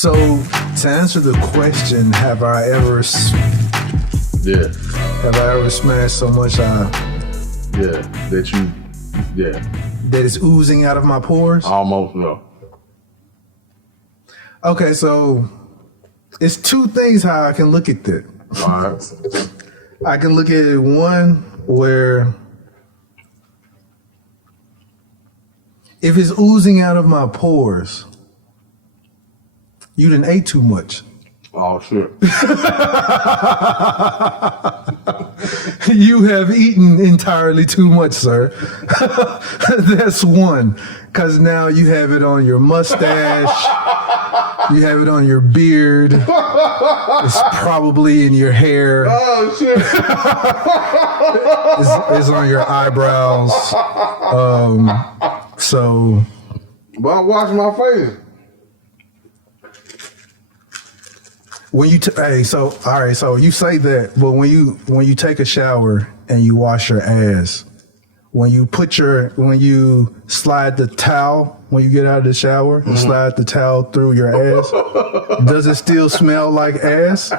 So, to answer the question, have I ever smashed so much that it's oozing out of my pores? Almost, no. Okay, so it's two things how I can look at that. All right. I can look at it one where if it's oozing out of my pores, you done ate too much. Oh, shit. You have eaten entirely too much, sir. That's one. Because now you have it on your mustache. You have it on your beard. It's probably in your hair. Oh, shit. It's on your eyebrows. So. But I'm washing my face. When you so you say that, but when you take a shower and you wash your ass, when you slide the towel when you get out of the shower and slide the towel through your ass, does it still smell like ass?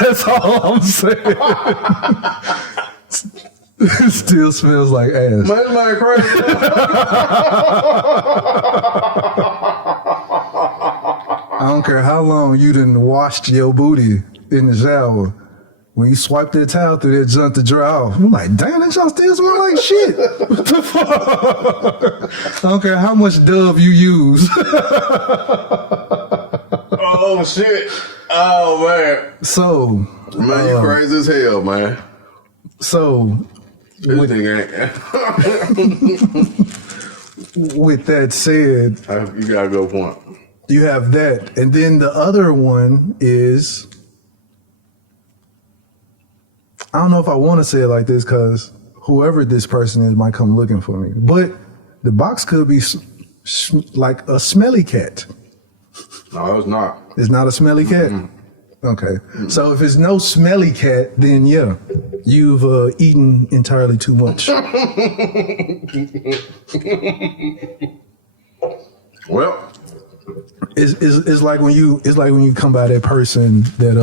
That's all I'm saying. It still smells like ass. Man, crazy. I don't care how long you done washed your booty in the shower. When you swipe that towel through that junk to dry off, I'm like, damn, that y'all still smell like shit. What the fuck? I don't care how much Dove you use. Oh, shit. Oh, man. So. Man, you crazy as hell, man. So. This thing ain't. With that said. You gotta go point. You have that. And then the other one is, I don't know if I want to say it like this because whoever this person is might come looking for me. But the box could be like a smelly cat. No, it's not. It's not a smelly cat? Mm-hmm. Okay. Mm-hmm. So if it's no smelly cat, then yeah, you've eaten entirely too much. Well. It's like when you come by that person that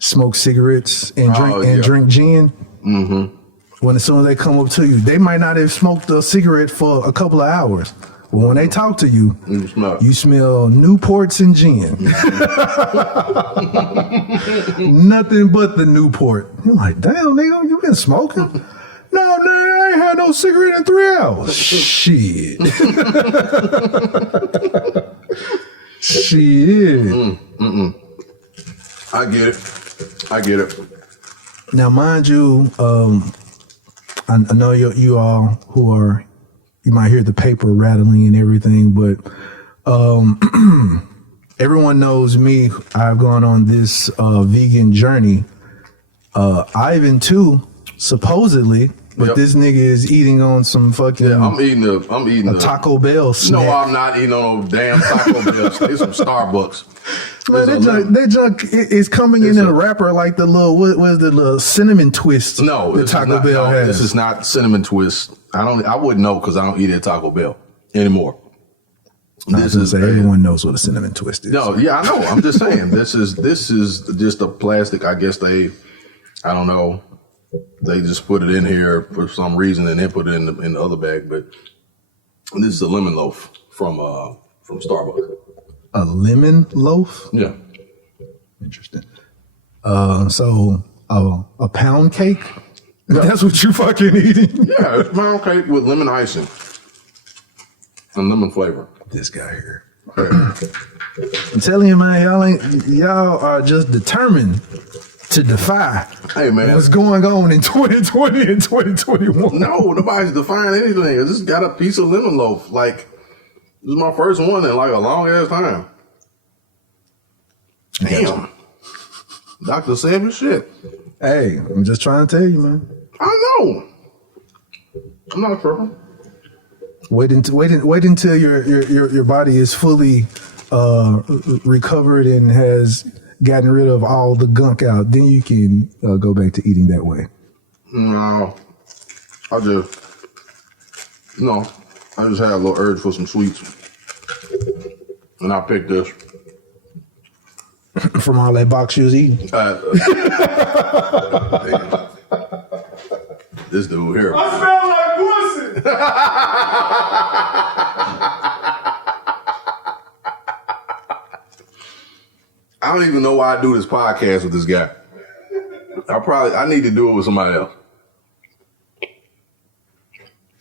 smokes cigarettes and drink gin. Mm-hmm. When as soon as they come up to you, they might not have smoked a cigarette for a couple of hours. But when they talk to you, you smell Newports and gin. Nothing but the Newport. You're like, damn, nigga, you been smoking? No, I ain't had no cigarette in 3 hours. Shit. Shit. I get it. Now, mind you, I know you all who are, you might hear the paper rattling and everything, but everyone knows me. I've gone on this vegan journey. Ivan too, supposedly. But this nigga is eating on some fucking. Yeah, I'm eating a Taco Bell snack. No, I'm not eating on no damn Taco Bell. It's some Starbucks. Man, that junk is coming in a wrapper like the little what is the little cinnamon twist? No, that Taco Bell has. This is not cinnamon twist. I wouldn't know because I don't eat at Taco Bell anymore. Everyone knows what a cinnamon twist is. No, yeah, I know. I'm just saying this is just a plastic. I guess I don't know. They just put it in here for some reason and then put it in the other bag. But this is a lemon loaf from Starbucks. A lemon loaf? Yeah. Interesting. So a pound cake? Yeah. That's what you fucking eating? Yeah, it's pound cake with lemon icing and lemon flavor. This guy here. I'm telling you, man, y'all are just determined to defy what's going on in 2020 and 2021. No, nobody's defying anything. I just got a piece of lemon loaf. Like, this is my first one in like a long ass time. Damn. Dr. Savage shit. Hey, I'm just trying to tell you, man. I know. I'm not tripping. Wait until your body is fully recovered and has gotten rid of all the gunk out. Then you can go back to eating that way. No. I just had a little urge for some sweets. And I picked this. From all that box you was eating. This dude here. I smell like pussy. I don't even know why I do this podcast with this guy. I need to do it with somebody else.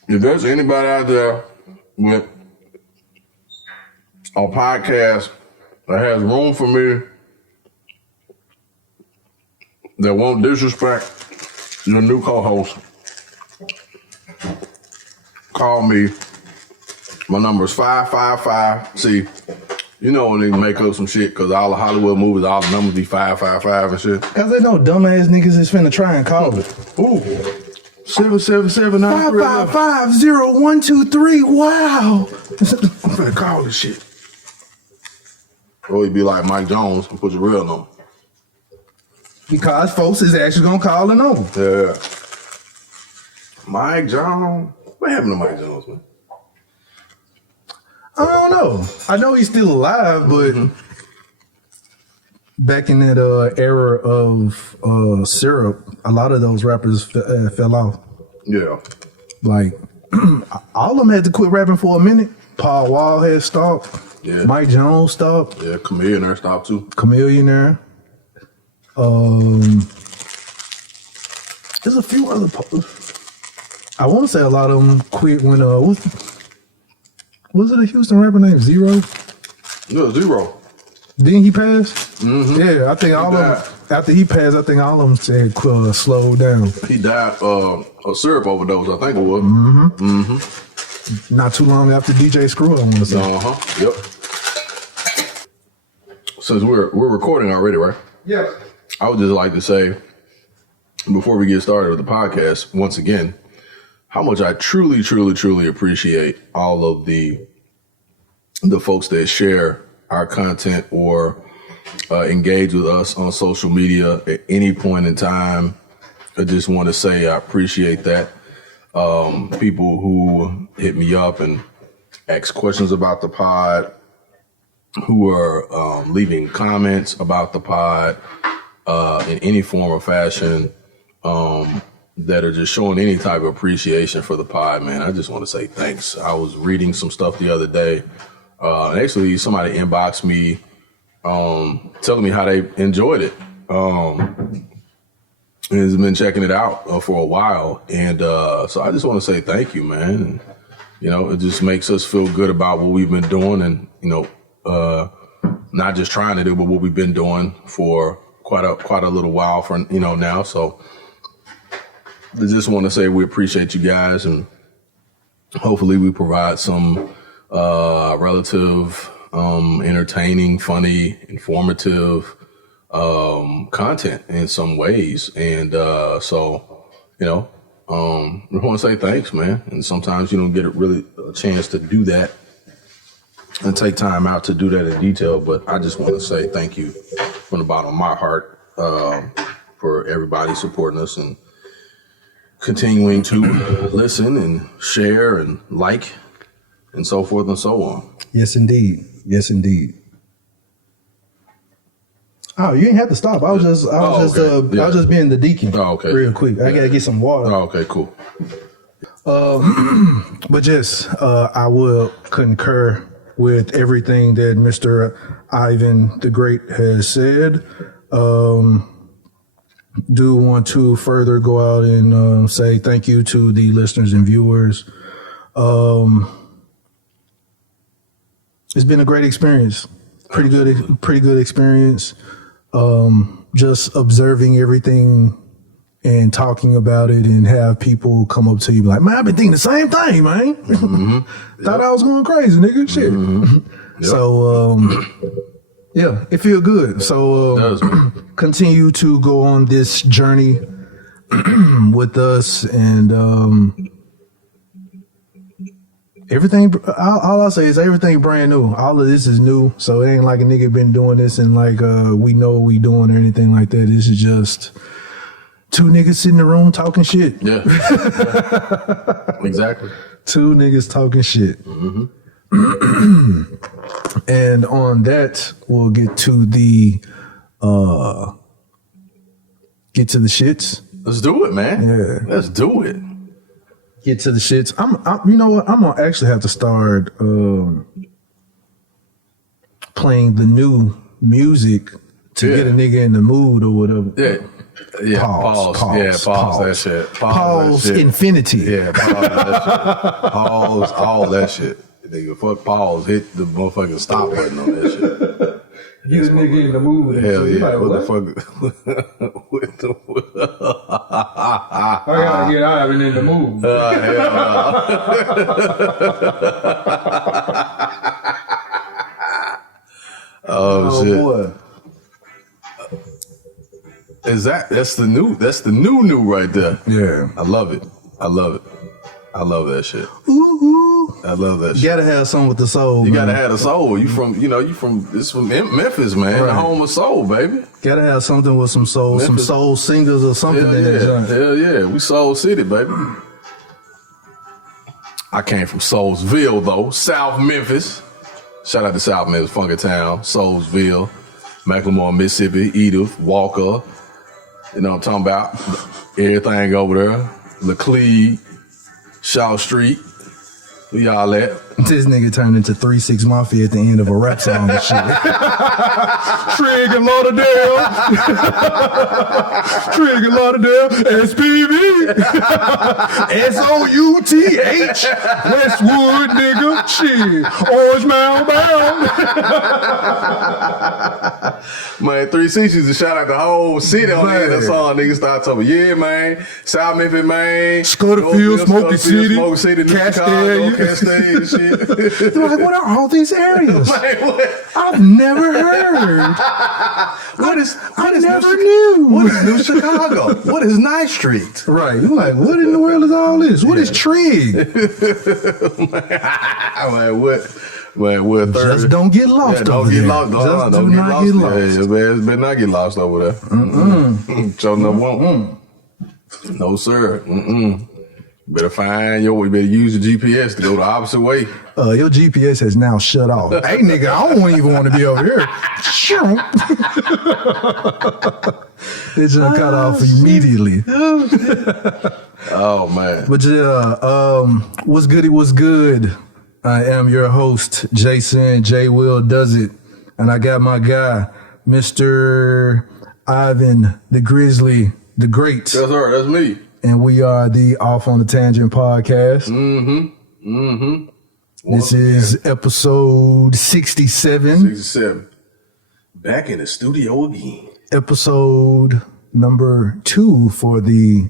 If there's anybody out there with a podcast that has room for me, that won't disrespect your new co-host, call me. My number is 555. See, you know when they make up some shit because all the Hollywood movies, all the numbers be 555 and shit. Cause they know dumbass niggas is finna try and call it. Ooh, 777 555-0123. Wow. I'm finna call this shit. Or he'd be like Mike Jones and put your real number. Because folks is actually gonna call the number. Yeah. Mike Jones. What happened to Mike Jones, man? I don't know. I know he's still alive, but back in that era of syrup, a lot of those rappers fell off. Yeah. Like, all of them had to quit rapping for a minute. Paul Wall had stopped. Yeah. Mike Jones stopped. Yeah, Chameleonaire stopped too. Chameleonaire. There's a few other. I want to say a lot of them quit when was it a Houston rapper named Zero? No, Zero. Didn't he pass? Mm-hmm. Yeah, I think all of them. After he passed, I think all of them said slow down. He died of syrup overdose, I think it was. Not too long after DJ Screw, I want to say. Yep. Since we're recording already, right? Yeah. I would just like to say, before we get started with the podcast, once again, how much I truly, truly, truly appreciate all of the folks that share our content or engage with us on social media at any point in time. I just want to say I appreciate that. People who hit me up and ask questions about the pod, who are leaving comments about the pod in any form or fashion, that are just showing any type of appreciation for the pod, man. I just want to say thanks. I was reading some stuff the other day. Actually, somebody inboxed me telling me how they enjoyed it. And has been checking it out for a while. And so I just want to say thank you, man. And, you know, it just makes us feel good about what we've been doing and, you know, not just trying to do, but what we've been doing for quite a little while for, you know, now. So I just want to say we appreciate you guys, and hopefully we provide some relative, entertaining, funny, informative content in some ways. And so, you know, we want to say thanks, man. And sometimes you don't get a chance to do that and take time out to do that in detail. But I just want to say thank you from the bottom of my heart for everybody supporting us and continuing to listen and share and like and so forth and so on. Yes, indeed. Yes, indeed. Oh, you didn't have to stop. I was just being the deacon. Oh, okay. Real quick. I gotta get some water. Oh, okay, cool. But yes, I will concur with everything that Mr. Ivan the Great has said. Do want to further go out and say thank you to the listeners and viewers. It's been a great experience. Pretty good experience. Just observing everything and talking about it, and have people come up to you like, man, I've been thinking the same thing, man. Thought I was going crazy, nigga. Shit. Yep. So, yeah, it feel good. So, continue to go on this journey with us, and everything. All I say is everything brand new. All of this is new, so it ain't like a nigga been doing this and like we know what we doing or anything like that. This is just two niggas sitting in the room talking shit. Yeah, exactly. Two niggas talking shit. And on that, we'll get to the shits. Let's do it, man. Yeah. Let's do it. Get to the shits. I'm you know what? I'm gonna actually have to start playing the new music to get a nigga in the mood or whatever. Yeah. Yeah, Pause. pause that shit. Pause that shit. infinity. Yeah, pause that shit. Pause all that shit. Nigga, fuck pause. Hit the motherfucking stop button on that shit. Get a nigga in the mood. Hell yeah. Like, what the fuck? What the I gotta get Ivan in the mood. Oh shit. Boy. That's the new right there. Yeah. I love it. I love that shit. Ooh. I love that shit. You gotta have something with the soul. You man. gotta have a soul. You from Memphis, man. Right. The home of soul, baby. Gotta have something with some soul, some Memphis. soul singers or something in that joint. Hell yeah. We Soul City, baby. I came from Soulsville, though. South Memphis. Shout out to South Memphis, Funky Town, Soulsville, Macklemore, Mississippi, Edith, Walker. You know what I'm talking about? Everything over there. Laclede, Shaw Street. We all at. This nigga turned into 3-6 Mafia at the end of a rap song and shit. Trig and Lauderdale. Trig and Lauderdale. SPV. SOUTH. Westwood, nigga. Shit. Orange Mound bound. Man, 360 used to shout out the whole city on the end of the Man. song. Niggas start talking, yeah, man. South Memphis, man. Scudderfield, Smoky City, Smoky City, New Castalia. Chicago, Castalia and shit. They're like, what are all these areas? Man, what? I've never heard. What is never knew. What is New Chicago? What is Ninth Street? Right. You're like, what in the world is all this? What is Trig? Man, what? Man, what? Just don't get lost Yeah, don't over get there. lost. Just Don't do get not lost. get lost. Yeah, man, better not get lost over there. Show enough won't. No, sir. Better find you better use your GPS to go the opposite way. Your GPS has now shut off. Hey, nigga, I don't even want to be over here. It just cut off immediately. Oh man. But yeah, what's good? It was good. I am your host, Jason JWILLDOES, and I got my guy, Mr. Ivan the Grizzly, the Great. That's her. That's me. And we are the Off on the Tangent podcast. This is episode 67. 67. Back in the studio again. Episode number 2 for the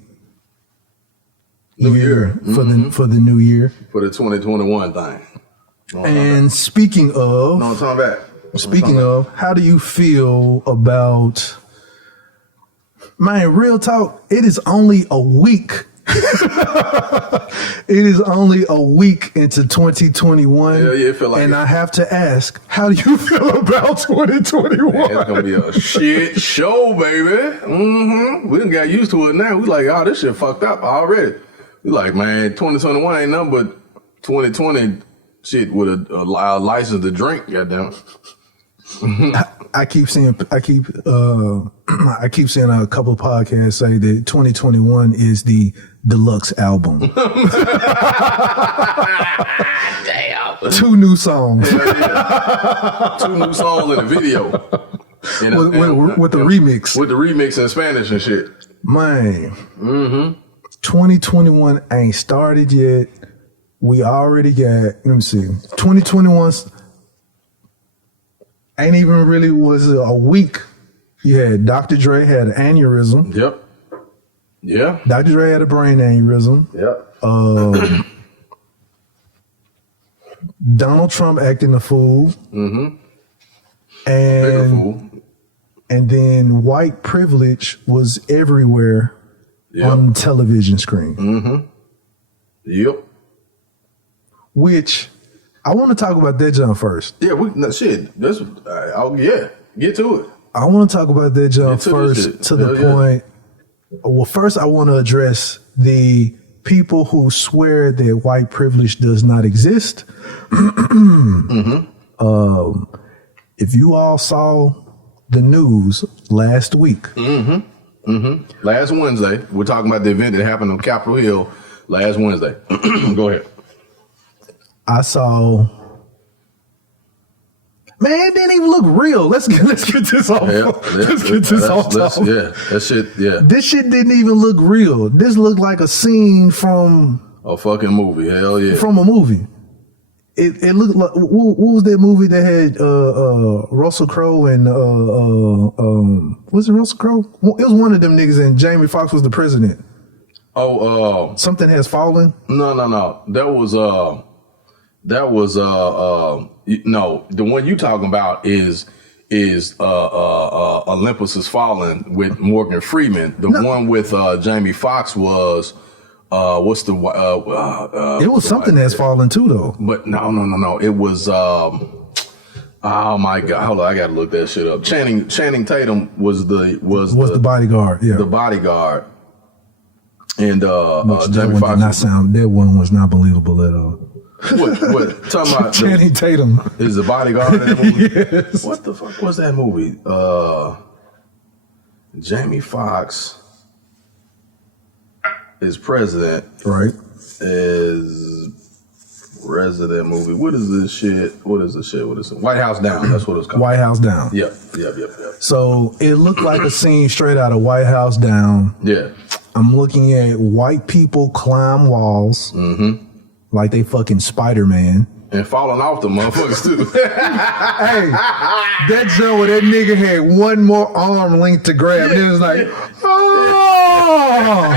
New year. For the new year. For the 2021 thing. And speaking of, No, I'm talking about. how do you feel about, man, real talk, it is only a week. It is only a week into 2021. Hell yeah, it feel like and it. I have to ask, how do you feel about 2021? It's gonna be a shit show, baby. We done got used to it now. We like, oh, this shit fucked up already. We like, man, 2021 ain't nothing but 2020 shit with a license to drink, goddamn. I keep seeing a couple of podcasts say that 2021 is the Deluxe album. Damn. 2 new songs. 2 new songs in a video. With the remix. With the remix in Spanish and shit. Man. 2021 ain't started yet. We already got, let me see, 2021 ain't even really was a week. You had Dr. Dre had an aneurysm. Yep. Yeah. Dr. Dre had a brain aneurysm. Yep. Donald Trump acting a fool. Bigger And fool. and then white privilege was everywhere on the television screen. Yep. Which I want to talk about that jump first. Yeah, shit. That's get to it. I want to talk about that jump Get to this first shit. to the Hell yeah. point. Well, first I want to address the people who swear that white privilege does not exist. If you all saw the news last week, Last Wednesday, we're talking about the event that happened on Capitol Hill last Wednesday. Go ahead. I saw. Man, it didn't even look real. Let's get this off. Let's get this off. Yeah, that shit. Yeah, This shit didn't even look real. This looked like a scene from a fucking movie. Hell yeah. from a movie. It looked like what was that movie that had Russell Crowe and was it Russell Crowe? Well, it was one of them niggas and Jamie Foxx was the president. Something Has Fallen. No. That was no. The one you talking about is Olympus Has Fallen with Morgan Freeman. The one with Jamie Foxx was what's the It was Something Has Fallen too though. But no. It was oh my god, hold on, I gotta look that shit up. Channing Tatum was the bodyguard. Yeah, the bodyguard. And that Jamie Foxx. That one was not believable at all. What talking about? Channing Tatum is the bodyguard in that movie? Yes. What the fuck was that movie? Jamie Foxx is president. Right. Is resident movie. What is this shit? What is it? White House Down. That's what it's called. White House Down. Yep. So it looked like a scene straight out of White House Down. Yeah. I'm looking at white people climb walls like they fucking Spider-Man. And falling off the motherfuckers too. Hey, that joke where that nigga had one more arm length to grab. And it was like, oh!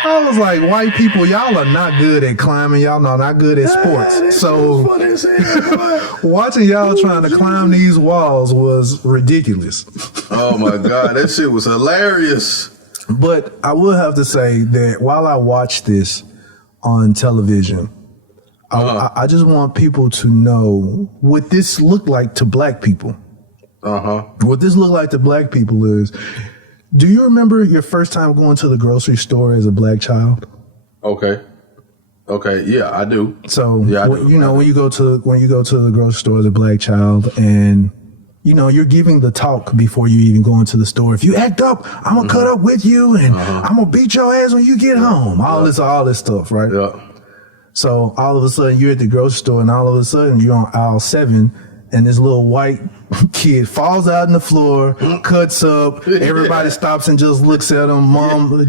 I was like, white people, y'all are not good at climbing. Y'all are not good at sports. So watching y'all trying to climb these walls was ridiculous. Oh my God, that shit was hilarious. But I will have to say that while I watched this on television, I just want people to know what this looked like to black people. What this looked like to black people is, do you remember your first time going to the grocery store as a black child? Okay, yeah, I do. So yeah, when you go to the grocery store as a black child, and you're giving the talk before you even go into the store. If you act up, I'm gonna cut up with you, and I'm gonna beat your ass when you get home. All this stuff, right? Yeah. So all of a sudden you're at the grocery store, and all of a sudden you're on aisle 7, and this little white kid falls out on the floor, cuts up. Everybody stops and just looks at him.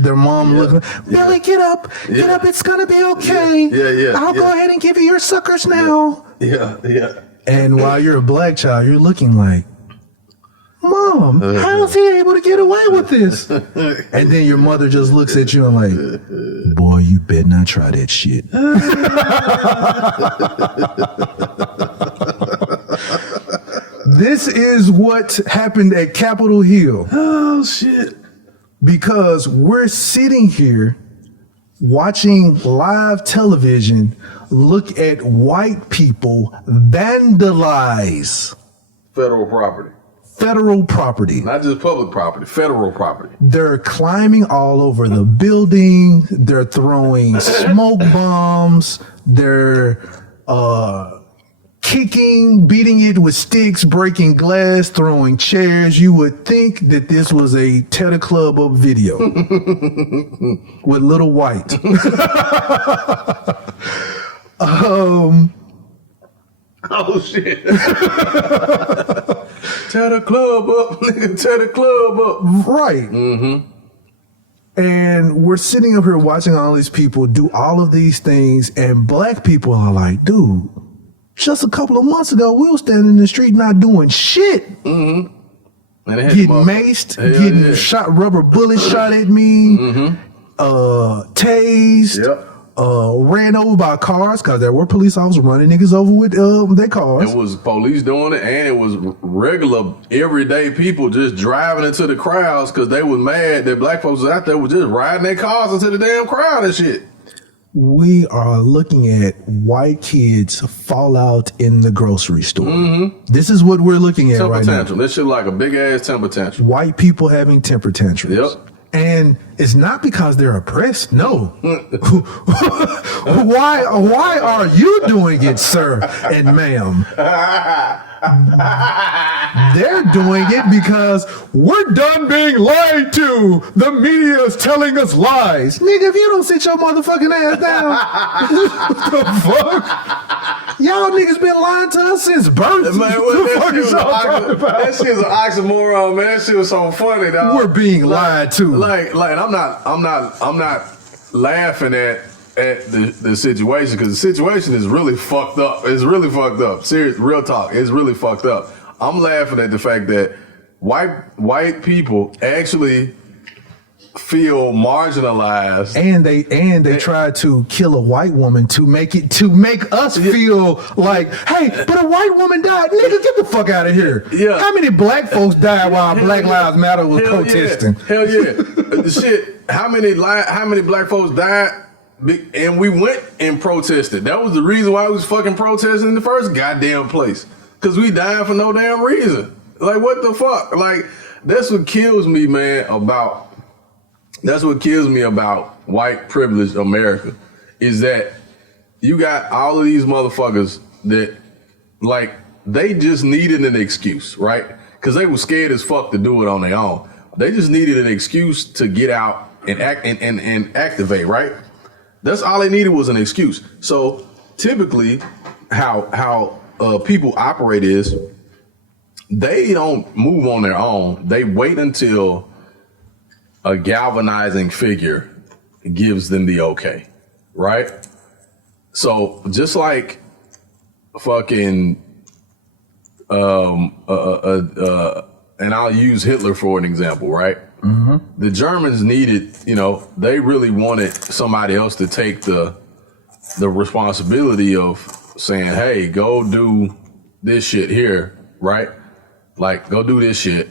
Their mom looking. Billy, get up, get up. It's gonna be okay. Yeah. I'll go ahead and give you your suckers now. Yeah. And while you're a black child, you're looking like, Mom, how is he able to get away with this? And then your mother just looks at you and like, boy, you better not try that shit. This is what happened at Capitol Hill. Oh, shit. Because we're sitting here watching live television, look at white people vandalize Federal property. Federal property. Not just public property, federal property. They're climbing all over the building. They're throwing smoke bombs. They're kicking, beating it with sticks, breaking glass, throwing chairs. You would think that this was a Tear the Club Up video with Little White. Oh, shit. Tear the club up, nigga. Tear the club up. Right. And we're sitting up here watching all these people do all of these things, and black people are like, dude, just a couple of months ago, we were standing in the street not doing shit. And getting maced, getting shot, rubber bullets shot at me, tased, ran over by cars, because there were police officers running niggas over with their cars. It was police doing it, and it was regular, everyday people just driving into the crowds because they was mad that black folks was out there was just riding their cars into the damn crowd and shit. We are looking at white kids fall out in the grocery store. This is what we're looking at temper right tantrum. now. This shit like a big ass temper tantrum. White people having temper tantrums. Yep. And it's not because they're oppressed. No. Why are you doing it, sir and ma'am? They're doing it because we're done being lied to. The media is telling us lies. Nigga, if you don't sit your motherfucking ass down, what the fuck? Y'all niggas been lying to us since birth. Man, that shit's an oxymoron, man. That shit was so funny, dog. We're being lied to. Like, I'm not laughing at the situation, because the situation is really fucked up. It's really fucked up. Serious, real talk. It's really fucked up. I'm laughing at the fact that white people actually feel marginalized, and they tried to kill a white woman to make us feel like, hey, but a white woman died. Nigga, get the fuck out of here. Yeah. How many black folks died while Black Lives Matter was protesting? Hell yeah. The shit. How many black folks died? And we went and protested. That was the reason why we was fucking protesting in the first goddamn place. Because we died for no damn reason. Like, what the fuck? Like, that's what kills me, man, about white privileged America, is that you got all of these motherfuckers that, like, they just needed an excuse, right? Because they were scared as fuck to do it on their own. They just needed an excuse to get out and act and activate, right? That's all they needed, was an excuse. So typically, how people operate is they don't move on their own. They wait until a galvanizing figure gives them the okay, right? So just like fucking, and I'll use Hitler for an example, right? Mm-hmm. The Germans needed, they really wanted somebody else to take the responsibility of saying, hey, go do this shit here, right? Like, go do this shit.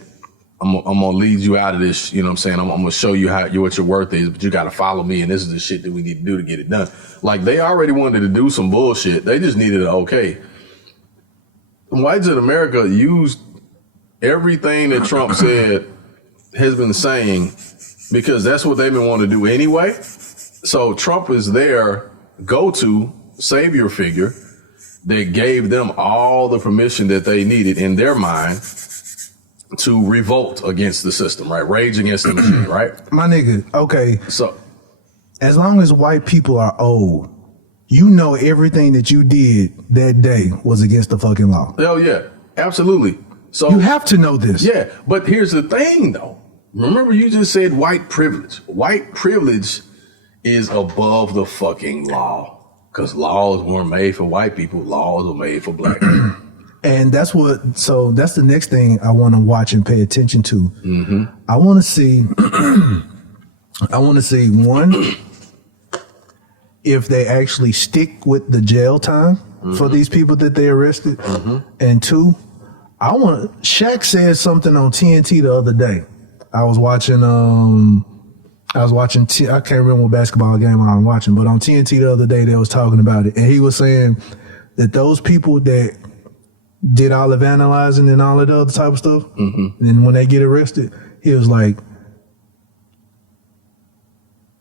I'm gonna lead you out of this, you know what I'm saying? I'm gonna show you what your worth is, but you gotta follow me, and this is the shit that we need to do to get it done. Like, they already wanted to do some bullshit. They just needed an okay. Whites in America used everything that Trump said has been saying, because that's what they've been wanting to do anyway. So Trump is their go-to savior figure that gave them all the permission that they needed in their mind to revolt against the system, right? Rage against the machine, right? My nigga, okay. So as long as white people are old, you know everything that you did that day was against the fucking law. hell yeah, absolutely. So You have to know this. yeah, but here's the thing though. Remember, you just said white privilege. White privilege is above the fucking law, because laws weren't made for white people. Laws were made for black people. And that's the next thing I want to watch and pay attention to. Mm-hmm. I want to see one, if they actually stick with the jail time for these people that they arrested. Mm-hmm. And two, Shaq said something on TNT the other day. I was watching, I can't remember what basketball game I was watching, but on TNT the other day, they was talking about it. And he was saying that those people that did all the vandalizing and all of the other type of stuff, and when they get arrested, he was like,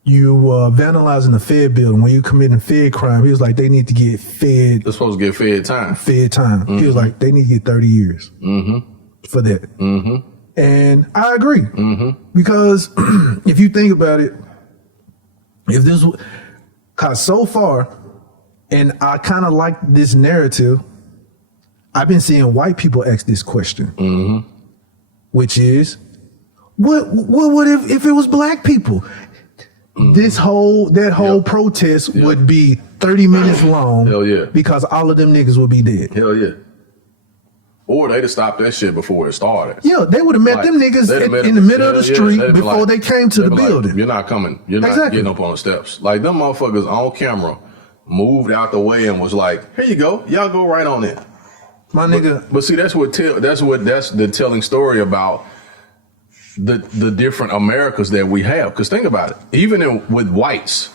you vandalizing the Fed building, when you committing Fed crime, he was like, they need to get fed. They're supposed to get fed time. Fed time. He was like, they need to get 30 years for that. Mm-hmm. And I agree. Mm-hmm. Because if you think about it, cause so far, and I kind of like this narrative, I've been seeing white people ask this question, which is, what if it was black people? That whole protest would be 30 minutes long. Hell yeah. Because all of them niggas would be dead. Hell yeah. Or they'd have stopped that shit before it started. Yeah, they would have met them niggas in the middle of the street before they came to the building. Like, you're not coming. You're not getting up on the steps. Like, them motherfuckers on camera moved out the way and was like, here you go. Y'all go right on in. My nigga. But see, that's the telling story about the different Americas that we have. Because think about it. Even with whites,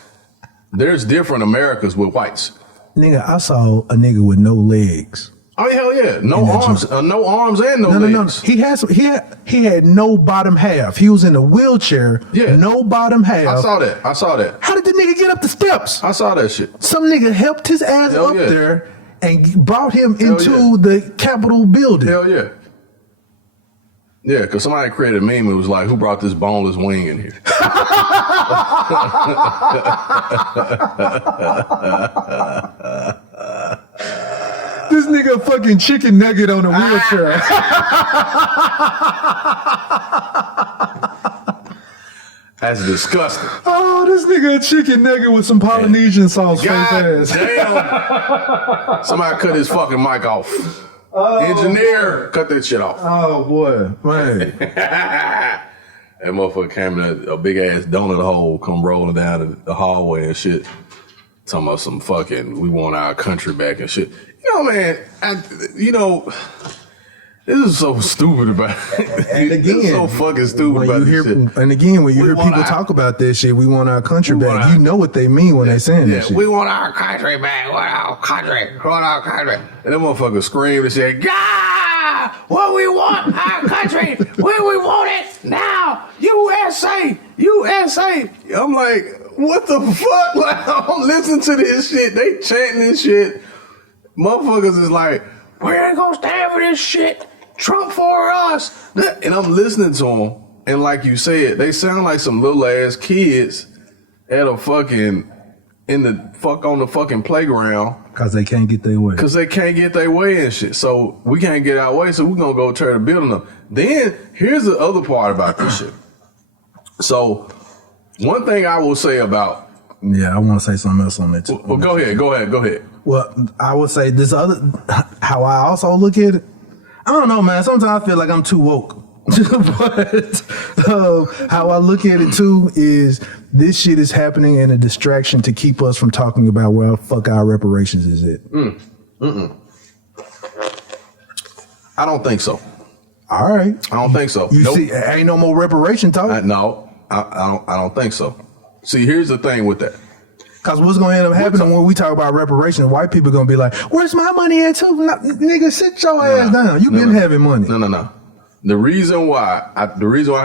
there's different Americas with whites. Nigga, I saw a nigga with no legs Oh hell yeah! No In that arms, no arms, and no No. legs. He had no bottom half. He was in a wheelchair. Yeah. No bottom half. I saw that. How did the nigga get up the steps? I saw that shit. Some nigga helped his ass Hell up yeah. there and brought him Hell into yeah. the Capitol building. Hell yeah. Yeah, because somebody created a meme. It was like, who brought this boneless wing in here? This nigga a fucking chicken nugget on a wheelchair. That's disgusting. Oh, this nigga a chicken nugget with some Polynesian sauce face God ass. damn. Somebody cut his fucking mic off. Engineer, cut that shit off. Oh boy, man. That motherfucker came in a big ass donut hole, come rolling down the hallway and shit. Talking about some fucking, we want our country back and shit. You know, man, this is so stupid about it. And This is so fucking stupid when about you this hear, shit. and again, when you We hear want people our- talk about this shit, we want our country We want back. our- You know what they mean when they saying Yeah, that shit. we want our country back. We want our country. We want our country. And that motherfucker screamed and said, God, what we want, our country. Where we want it now. USA. USA. I'm like, what the fuck? Like, I'm listening to this shit. They chanting this shit. Motherfuckers is like, we ain't gonna stand for this shit. Trump for us. And I'm listening to them. And like you said, they sound like some little ass kids at a fucking on the fucking playground Because they can't get their way. because they can't get their way and shit. So we can't get our way, so we're gonna go tear the building up. Then here's the other part about this shit. So one thing I will say about Yeah, I want to say something else on that too. well, go ahead. Well, I would say this other, how I also look at it, I don't know, man. Sometimes I feel like I'm too woke. But how I look at it too is this shit is happening in a distraction to keep us from talking about where the fuck our reparations is at. I don't think so. All right. I don't think so. You Nope. see, ain't no more reparation talk. No, I don't think so. See, here's the thing with that. Because what's going to end up happening when we talk about reparations, white people going to be like, where's my money at too? No, nigga, sit your ass down. You been having money. No. The reason why I had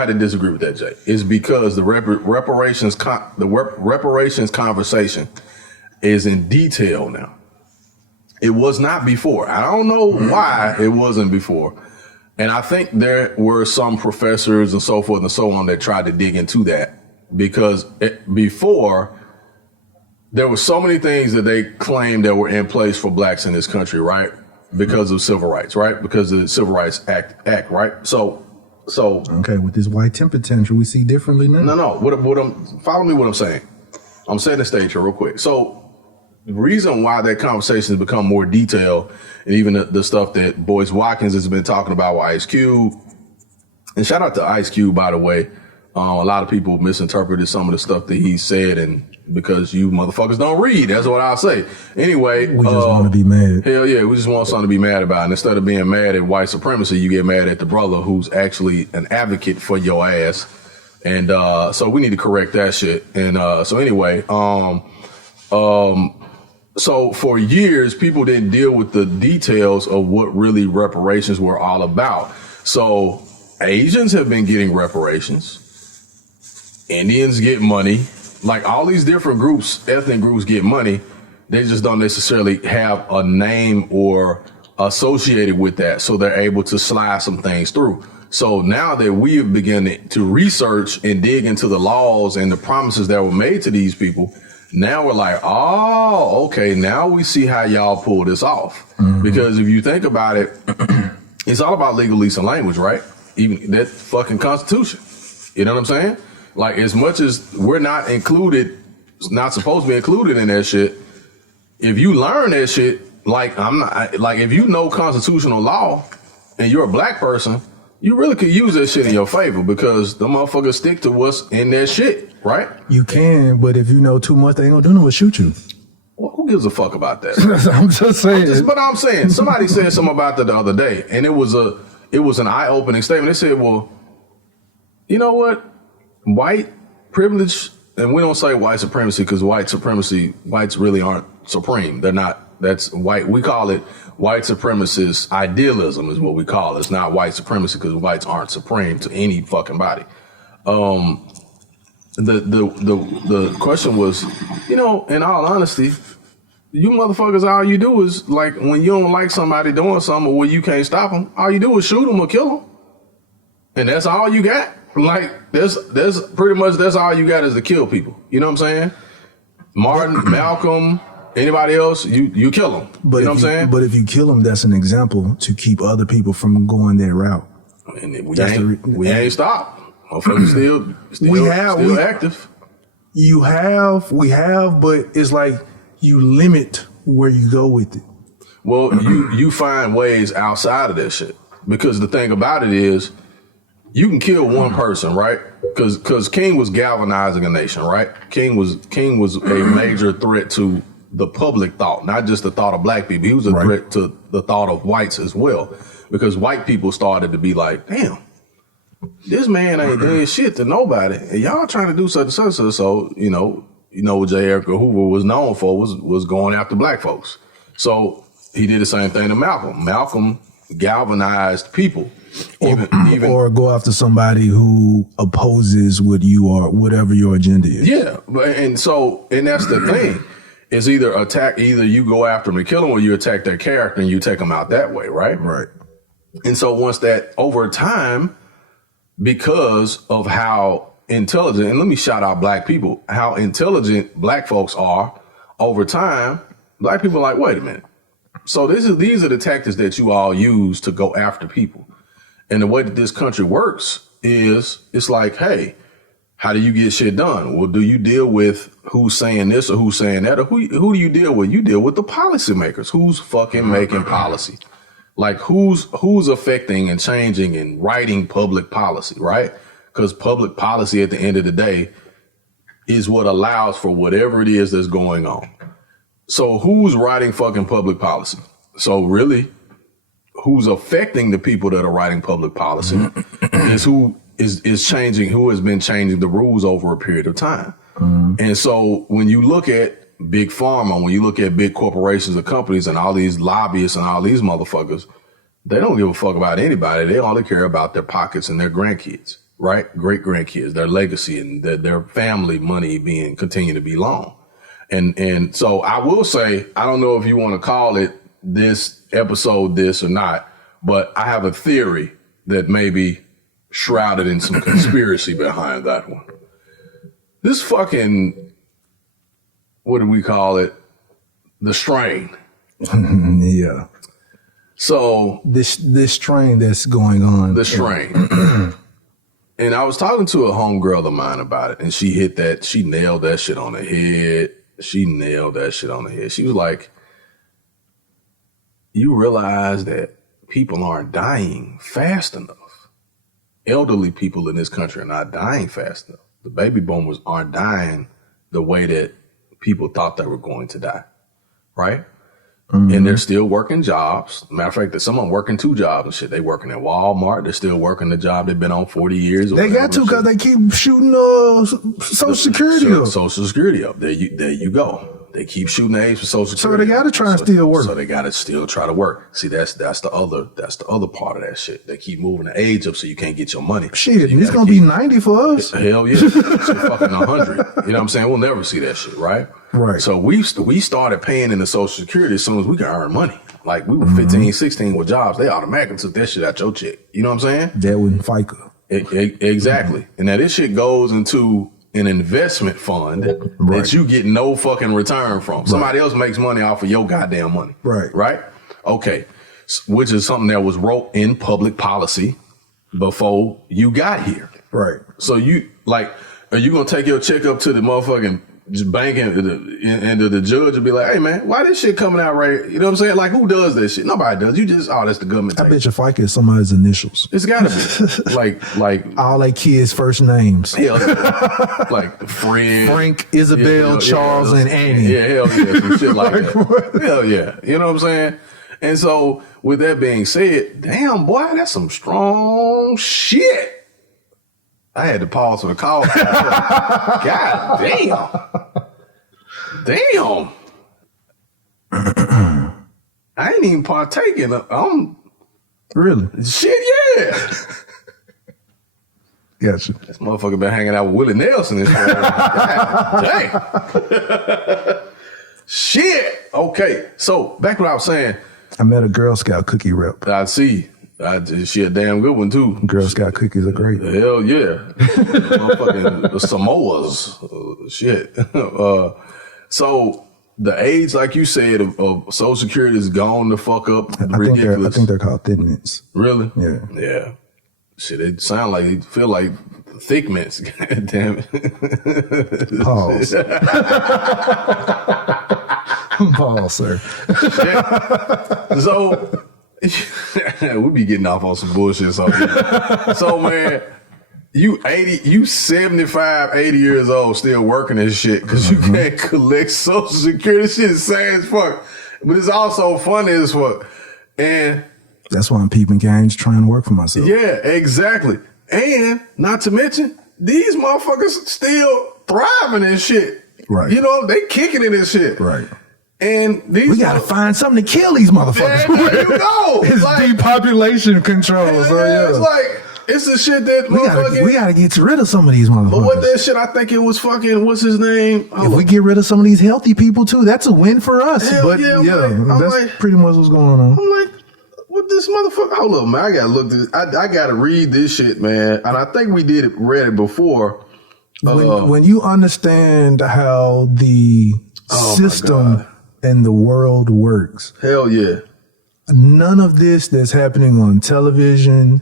to disagree with that, Jay, is because the reparations conversation is in detail now. It was not before. I don't know why it wasn't before. And I think there were some professors and so forth and so on that tried to dig into that because before there were so many things that they claimed that were in place for blacks in this country, right? Because of civil rights, right? Because of the Civil Rights Act, right? So Okay, with this white temper tantrum, we see differently now. no. Follow me what I'm saying. I'm setting the stage here real quick. So the reason why that conversation has become more detailed, and even the stuff that Boyz Watkins has been talking about with Ice Cube, and shout out to Ice Cube, by the way. A lot of people misinterpreted some of the stuff that he said, and because you motherfuckers don't read, that's what I'll say. Anyway, We just want to be mad. hell yeah, we just want something to be mad about. And instead of being mad at white supremacy, you get mad at the brother who's actually an advocate for your ass. And so we need to correct that shit. And so anyway, so for years, people didn't deal with the details of what really reparations were all about. So Asians have been getting reparations. Indians get money. Like all these different groups, ethnic groups get money. They just don't necessarily have a name or associated with that. So they're able to slide some things through. So now that we have begun to research and dig into the laws and the promises that were made to these people, now we're like, oh, okay, now we see how y'all pull this off. Because if you think about it, it's all about legalese and language, right? Even that fucking Constitution. You know what I'm saying? Like, as much as we're not included, not supposed to be included in that shit, if you learn that shit, like, if you know constitutional law and you're a black person, you really could use that shit in your favor because the motherfuckers stick to what's in that shit, right? You can, but if you know too much, they ain't gonna do nothing but shoot you. Well, who gives a fuck about that? I'm just saying. But I'm saying, somebody said something about that the other day, and it was an eye-opening statement. They said, well, you know what? White privilege, and we don't say white supremacy because whites really aren't supreme. They're not. That's white. We call it white supremacist idealism is what we call it. It's not white supremacy because whites aren't supreme to any fucking body. The question was, you know, in all honesty, you motherfuckers, all you do is, like, when you don't like somebody doing something or when you can't stop them, all you do is shoot them or kill them. And that's all you got. Like, there's pretty much, that's all you got is to kill people. You know what I'm saying? Martin, Malcolm, anybody else, you kill them. But you know what I'm saying? But if you kill them, that's an example to keep other people from going their route. And we ain't stopped. Motherfuckers still active. We have, but it's like you limit where you go with it. Well, you find ways outside of that shit. Because the thing about it is, you can kill one person, right? Because King was galvanizing a nation, right? King was a major threat to the public thought, not just the thought of black people. He was a threat to the thought of whites as well. Because white people started to be like, damn, this man ain't doing shit to nobody. And y'all trying to do such and such. So, you know what J. Edgar Hoover was known for was going after black folks. So he did the same thing to Malcolm. Malcolm galvanized people. Or go after somebody who opposes what you are, whatever your agenda is. Yeah, and that's the thing. Is either you go after them and kill them, or you attack their character and you take them out that way, right? Right. And so once that, over time, because of how intelligent, and let me shout out black people, how intelligent black folks are, over time, black people are like, wait a minute. So these are the tactics that you all use to go after people. And the way that this country works is, it's like, hey, how do you get shit done? Well, do you deal with who's saying this or who's saying that? Or who do you deal with? You deal with the policymakers. Who's fucking making policy? Like, who's affecting and changing and writing public policy, right? Because public policy at the end of the day is what allows for whatever it is that's going on. So who's writing fucking public policy? So really, who's affecting the people that are writing public policy is who has been changing the rules over a period of time. And so when you look at big pharma, when you look at big corporations or companies and all these lobbyists and all these motherfuckers, they don't give a fuck about anybody. They only care about their pockets and their grandkids, right? Great grandkids, their legacy and their family money continue to be long. And so I will say, I don't know if you want to call it this episode this or not, but I have a theory that may be shrouded in some conspiracy behind that one. This fucking, what do we call it? The strain. Yeah. So this strain that's going on. The strain. And I was talking to a homegirl of mine about it, and she nailed that shit on the head. She was like, you realize that people aren't dying fast enough. Elderly people in this country are not dying fast enough. The baby boomers aren't dying the way that people thought they were going to die, right? And they're still working jobs. Matter of fact, some of them working 2 jobs and shit. They working at Walmart. They're still working the job they've been on 40 years. They got to because they keep shooting Social Security up. Social Security up. There you go. They keep shooting the age for Social Security. So they got to try and still work. So they got to still try to work. See, that's the other part of that shit. They keep moving the age up so you can't get your money. Shit, it's gonna be 90 for us. Hell yeah, it's fucking 100. You know what I'm saying? We'll never see that shit, right? Right. So we started paying into Social Security as soon as we could earn money. Like we were 15, 16 with jobs. They automatically took that shit out your check. You know what I'm saying? That wouldn't FICA. Exactly. And now this shit goes into an investment fund that you get no fucking return from. Somebody else makes money off of your goddamn money. Right? Okay. Which is something that was wrote in public policy before you got here. Right. So are you going to take your check up to the motherfucking bank and to the judge and be like, hey man, why this shit coming out right? You know what I'm saying? Like, who does that shit? Nobody does. You just, that's the government. I bet your FICA is somebody's initials. It's gotta be. like all they kids' first names. Yeah, like Fred, Frank, Isabel, Charles, and Annie. Yeah, hell yeah, some shit like that. Hell yeah. You know what I'm saying? And so with that being said, damn boy, that's some strong shit. I had to pause for the call. God damn. Damn. I ain't even partaking. Really? Shit, yeah. Gotcha. This motherfucker been hanging out with Willie Nelson. Dang. Shit. Okay. So back to what I was saying. I met a Girl Scout cookie rep. I see. She a damn good one too. Girl Scout cookies are great. Hell yeah. Motherfucking the Samoas. Shit. So the age, like you said, of Social Security is gone the fuck up. Ridiculous. I think they're called Thin Mints. Really? Yeah. Yeah. Shit, it sound like it feel like thick mints. God damn it. Pause. Pause, sir. So we be getting off on some bullshit. So man, you 75, 80 years old still working this shit because you can't collect Social Security. This shit is sad as fuck. But it's also funny as fuck. And that's why I'm peeping games, trying to work for myself. yeah, exactly. And not to mention, these motherfuckers still thriving and shit. Right. You know, they kicking in this shit. Right. And these we gotta find something to kill these motherfuckers. There you go. It's like, depopulation control. So yeah. It's like, it's the shit that we gotta get rid of some of these motherfuckers. But what that shit, I think it was fucking, what's his name? If we get rid of some of these healthy people too, that's a win for us. Hell but yeah, that's like, pretty much what's going on. I'm like, what this motherfucker? Hold up, man. I gotta look this. I gotta read this shit, man. And I think we read it before. When you understand how the system and the world works, hell yeah. None of this that's happening on television,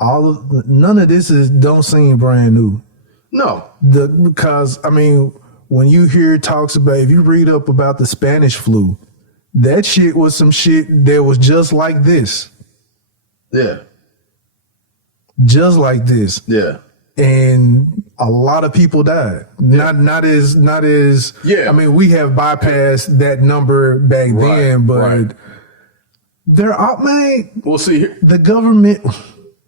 none of this don't seem brand new. No. Because I mean, when you hear talks about, if you read up about the Spanish flu, that shit was some shit that was just like this. Yeah. Just like this. Yeah. And a lot of people died. Yeah. Not as yeah. I mean, we have bypassed that number back then, but they're out, man. We'll see. The government,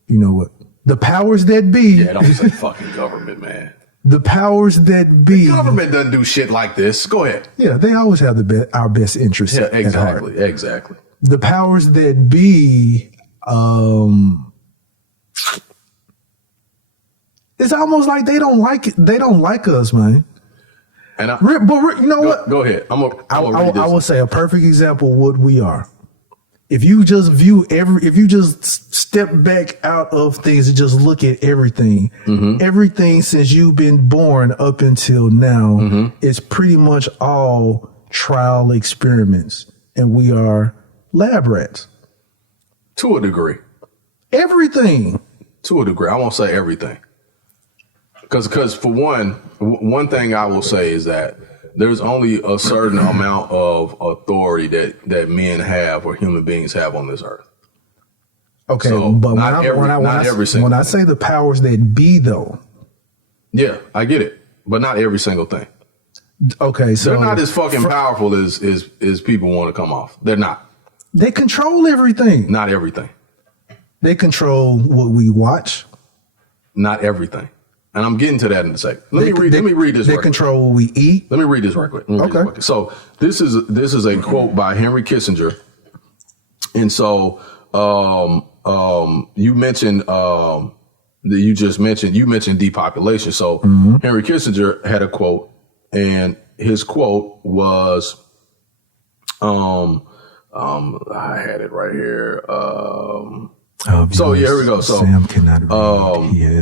you know what? The powers that be. Yeah, don't say fucking government, man. The powers that be. The government doesn't do shit like this. Go ahead. Yeah, they always have our best interests yeah, at heart. Exactly. The powers that be, it's almost like they don't like it. They don't like us, man. And but you know what? Go ahead. I will say a perfect example of what we are. If you just if you just step back out of things and just look at everything, everything since you've been born up until now, it's pretty much all trial experiments, and we are lab rats. To a degree. Everything. To a degree. I won't say everything. Because for one thing I will say is that there's only a certain amount of authority that men have or human beings have on this earth. Okay, so but when I say the powers that be, though. Yeah, I get it, but not every single thing. Okay, so they're not as fucking powerful as people want to come off. They're not. They control everything. Not everything. They control what we watch. Not everything. And I'm getting to that in a second. Let me read this. They control what we eat. Let me read this right quick. Okay. So this is a quote by Henry Kissinger. And so you mentioned you mentioned depopulation. So Henry Kissinger had a quote, and his quote was I had it right here. So yeah, here we go. So Sam cannot read.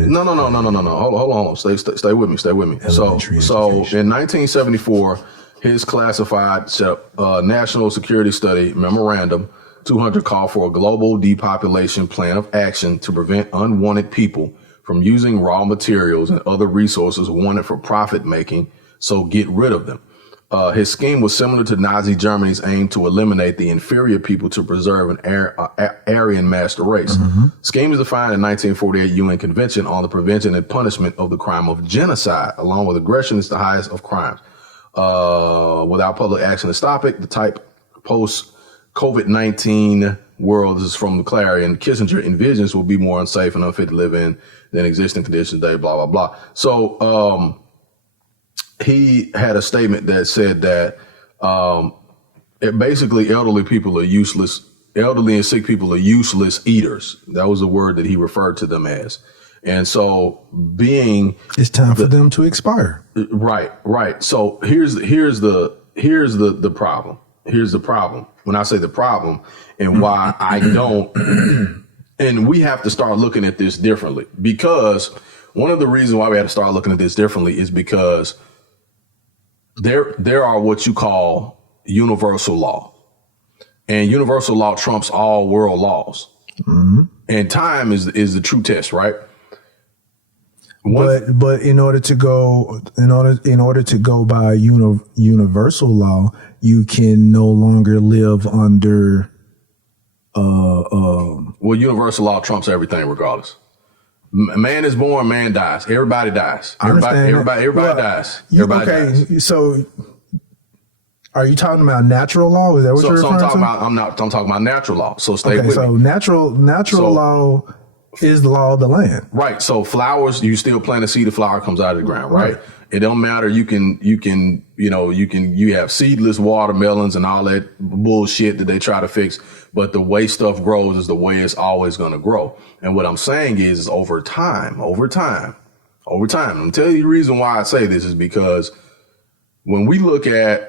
No. Hold on. Stay with me. So in 1974, his classified National Security Study Memorandum 200 called for a global depopulation plan of action to prevent unwanted people from using raw materials and other resources wanted for profit making. So get rid of them. His scheme was similar to Nazi Germany's aim to eliminate the inferior people to preserve an Aryan master race. Scheme is defined in 1948 UN Convention on the Prevention and Punishment of the Crime of Genocide, along with aggression is the highest of crimes. Without public action to stop it, the type post-COVID-19 world, this is from the Clarion, Kissinger envisions will be more unsafe and unfit to live in than existing conditions today, blah, blah, blah. So, he had a statement that said that basically elderly people are useless. Elderly and sick people are useless eaters. That was the word that he referred to them as. And so it's time for them to expire. Right. So here's the problem. Here's the problem. When I say the problem and why I don't, and we have to start looking at this differently, because one of the reasons why we have to start looking at this differently is because there are what you call universal law, and universal law trumps all world laws. Mm-hmm. And time is the true test, right? But in order to go by universal law, you can no longer live under. Well, universal law trumps everything, regardless. Man is born, man dies. Everybody dies. Everybody dies. Everybody dies. So, are you talking about natural law? Is that what you're referring to? I'm talking about natural law. So stay with me. So natural law is the law of the land. Right. So flowers, you still plant a seed, a flower comes out of the ground, right? It don't matter. You have seedless watermelons and all that bullshit that they try to fix. But the way stuff grows is the way it's always going to grow. And what I'm saying is over time, I'm going to tell you the reason why I say this is because when we look at,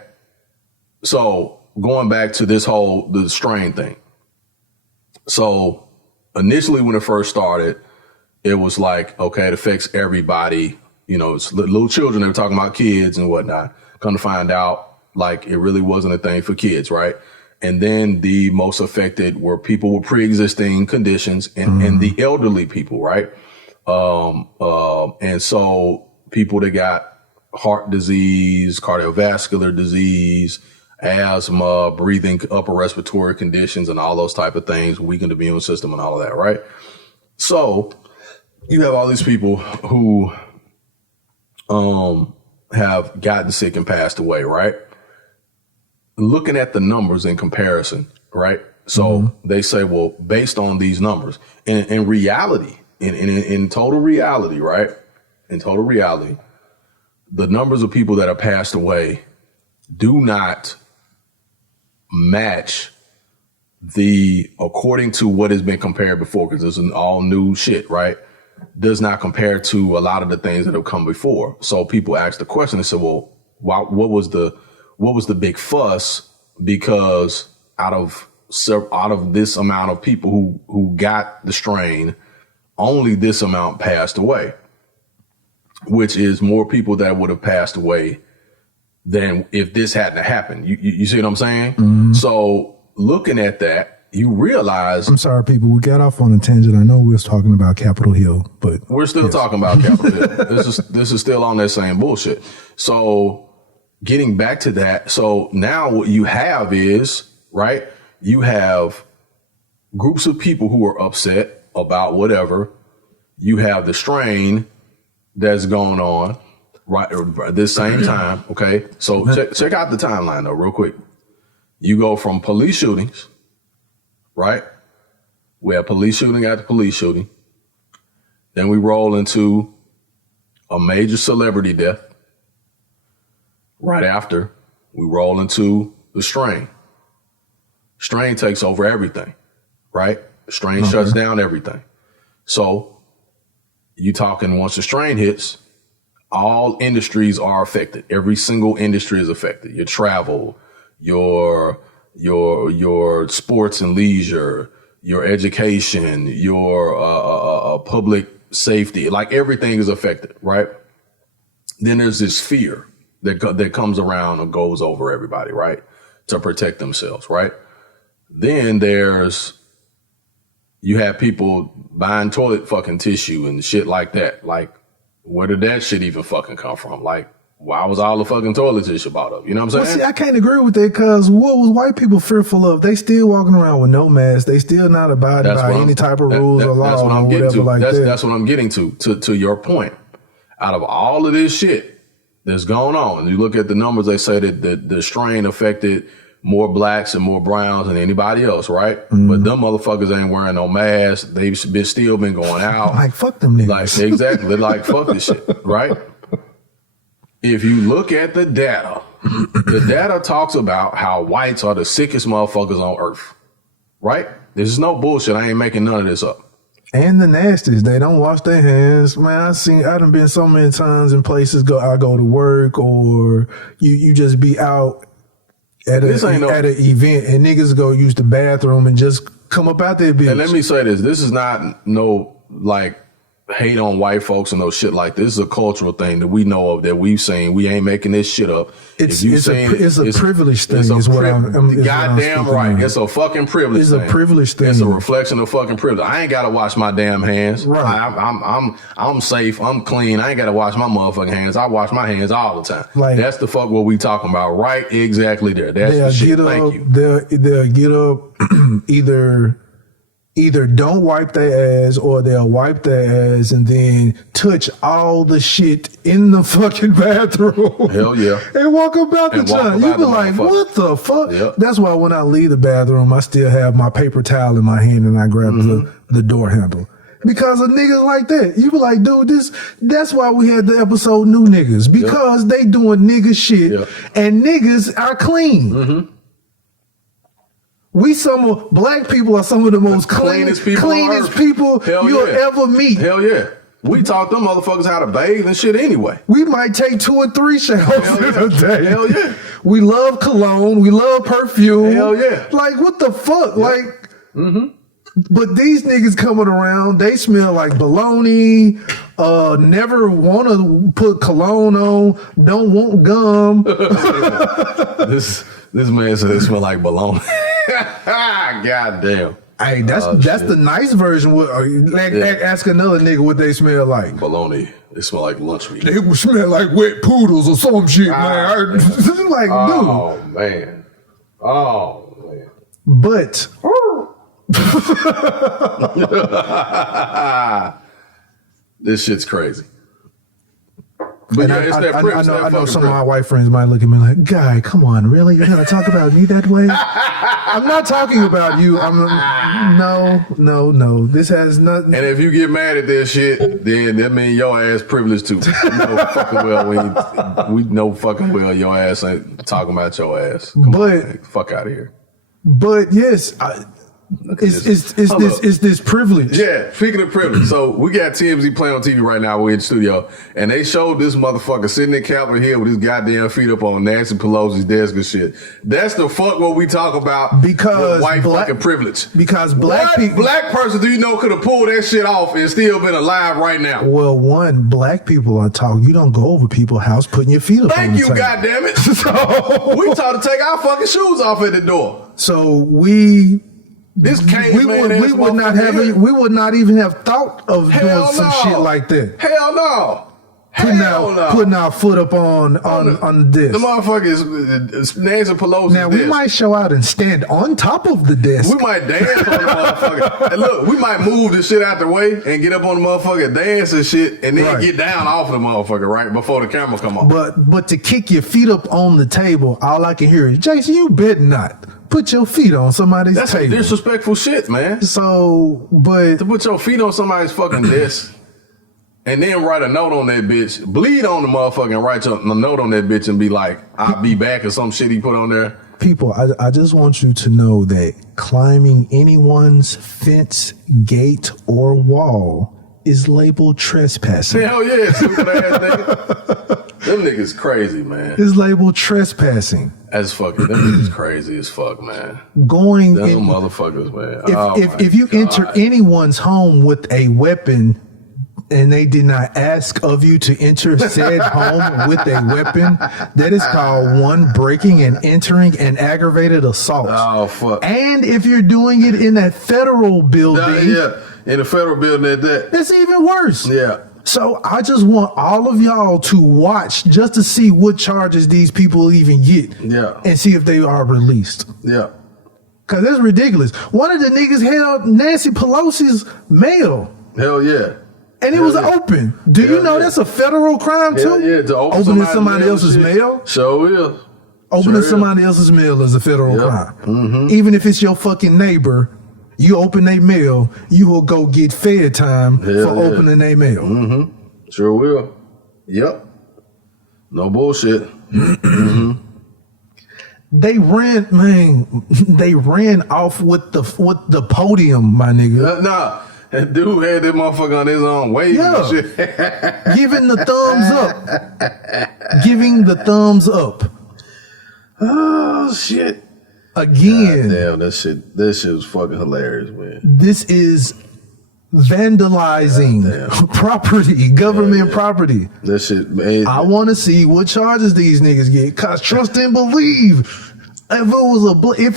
so going back to the strain thing. So initially when it first started, it was like, okay, it affects everybody. It's little children. They were talking about kids and whatnot. Come to find out, like, it really wasn't a thing for kids, right? And then the most affected were people with pre-existing conditions and the elderly people, right? And so people that got heart disease, cardiovascular disease, asthma, breathing, upper respiratory conditions, and all those type of things, weaken the immune system and all of that, right? So you have all these people who have gotten sick and passed away, right? Looking at the numbers in comparison, right? So they say, well, based on these numbers, in reality, in total reality, right? In total reality, the numbers of people that have passed away do not match according to what has been compared before, because there's an all new shit, right? Does not compare to a lot of the things that have come before. So people ask the question and say, well, what was the big fuss? Because out of this amount of people who got the strain, only this amount passed away, which is more people that would have passed away than if this hadn't happened. You see what I'm saying? Mm-hmm. So looking at that, you realize. I'm sorry, people. We got off on a tangent. I know we was talking about Capitol Hill, but we're still talking about Capitol Hill. This is still on that same bullshit. So getting back to that. So now what you have is, right, you have groups of people who are upset about whatever. You have the strain that's going on right at this same time. Okay. So check out the timeline though, real quick. You go from police shootings, right? We have police shooting after police shooting. Then we roll into a major celebrity death. Right after, we roll into the strain. Strain takes over everything, right? Strain shuts down everything. So you talking once the strain hits, all industries are affected. Every single industry is affected. Your travel, your sports and leisure, your education, your public safety, like everything is affected, right? Then there's this fear that comes around or goes over everybody, right? To protect themselves, right? Then you have people buying toilet fucking tissue and shit like that. Like, where did that shit even fucking come from? Like, why was all the fucking toilet tissue bought up? You know what I'm saying? See, I can't agree with that, because what was white people fearful of? They still walking around with no mask. They still not abiding by any type of rules or law. That's what I'm getting to. Like that's what I'm getting to your point. Out of all of this shit that's going on, you look at the numbers, they say that the strain affected more blacks and more browns than anybody else, right? Mm-hmm. But them motherfuckers ain't wearing no masks. They've still been going out. Like, fuck them niggas. Like, exactly. They're like, fuck this shit, right? If you look at the data, the data talks about how whites are the sickest motherfuckers on earth. Right? This is no bullshit. I ain't making none of this up. And the nasties, they don't wash their hands. Man, I done been so many times in places I go to work, or you just be out at an event and niggas go use the bathroom and just come up out there, bitch. And let me say this. This is not no like hate on white folks and no shit like this. This is a cultural thing that we know of, that we've seen. We ain't making this shit up. It's a privilege thing. Goddamn right. It's a fucking privilege thing. It's a privilege thing. It's a reflection of fucking privilege. I ain't got to wash my damn hands. Right. I'm safe. I'm clean. I ain't got to wash my motherfucking hands. I wash my hands all the time. Like, that's the fuck what we talking about. Right? Exactly there. That's the shit. Thank you. They'll get up either don't wipe their ass, or they'll wipe their ass and then touch all the shit in the fucking bathroom. Hell yeah. And walk about the time. You be like, what the fuck? Yep. That's why when I leave the bathroom, I still have my paper towel in my hand and I grab the door handle. Because of niggas like that. You be like, dude, that's why we had the episode New Niggas. Because they doing nigga shit and niggas are clean. Black people are some of the most cleanest people you'll ever meet. Hell yeah. We taught them motherfuckers how to bathe and shit anyway. We might take 2 or 3 showers in a day. Hell yeah. We love cologne. We love perfume. Hell yeah. Like, what the fuck? Like, but these niggas coming around, they smell like bologna, never want to put cologne on, don't want gum. This man said they smell like bologna. God damn. Hey, that's the nice version. Ask another nigga what they smell like. Bologna. They smell like lunch meat. They would smell like wet poodles or some shit, man. Like, oh, man. Oh, man. But this shit's crazy. But yeah, I know some of my white friends might look at me like, guy, come on, really? You're gonna talk about me that way? I'm not talking about you. No. This has nothing. And if you get mad at that shit, then that means your ass privileged too. We know fucking well your ass ain't talking about your ass. Come on, fuck out of here. But yes, it's this privilege. Yeah, speaking of privilege, so we got TMZ playing on TV right now. We're in the studio, and they showed this motherfucker sitting in Capitol Hill with his goddamn feet up on Nancy Pelosi's desk and shit. That's the fuck what we talk about because white fucking privilege. Because black person do you know could have pulled that shit off and still been alive right now? Well, black people are taught you don't go over people's house putting your feet up. Thank you, goddammit. So we taught to take our fucking shoes off at the door. So we would not even have thought of doing some shit like that. Hell no. Putting our foot up on the desk. The motherfucker is Nancy Pelosi. Now we might show out and stand on top of the desk. We might dance on the motherfucker. And look, we might move the shit out the way and get up on the motherfucker, dance and shit, and then get down off the motherfucker right before the camera come on. But to kick your feet up on the table, all I can hear is, Jason, you better not put your feet on somebody's table. That's disrespectful shit, man. So, but to put your feet on somebody's fucking desk and then write a note on that bitch, bleed on the motherfucker and write a note on that bitch and be like, I'll be back or some shit he put on there. People, I just want you to know that climbing anyone's fence, gate, or wall is labeled trespassing. Hell yeah, stupid ass nigga. Them niggas crazy, man. It's labeled trespassing. That's fucking, them niggas crazy as fuck, man. Them motherfuckers, man. If you enter anyone's home with a weapon and they did not ask of you to enter said home with a weapon, that is called one, breaking and entering an aggravated assault. Oh, fuck. And if you're doing it in a federal building. In a federal building at that. That's even worse. Yeah. So I just want all of y'all to watch just to see what charges these people even get. Yeah. And see if they are released. Yeah. Cause that's ridiculous. One of the niggas held Nancy Pelosi's mail. Hell yeah. And it was open. Do you know that's a federal crime too? Yeah, to opening somebody else's mail. Sure is. Opening somebody else's mail is a federal crime. Mm-hmm. Even if it's your fucking neighbor, you open their mail, you will go get fed time for opening their mail. Mm-hmm. Sure will. Yep. No bullshit. Mm-hmm. They ran, man. They ran off with the podium, my nigga. Nah, that dude had that motherfucker on his own wave and shit. Giving the thumbs up. Giving the thumbs up. Oh shit! Again. God damn, that shit was fucking hilarious, man. This is vandalizing property, government property. That shit, man. I want to see what charges these niggas get. Cause trust and believe. If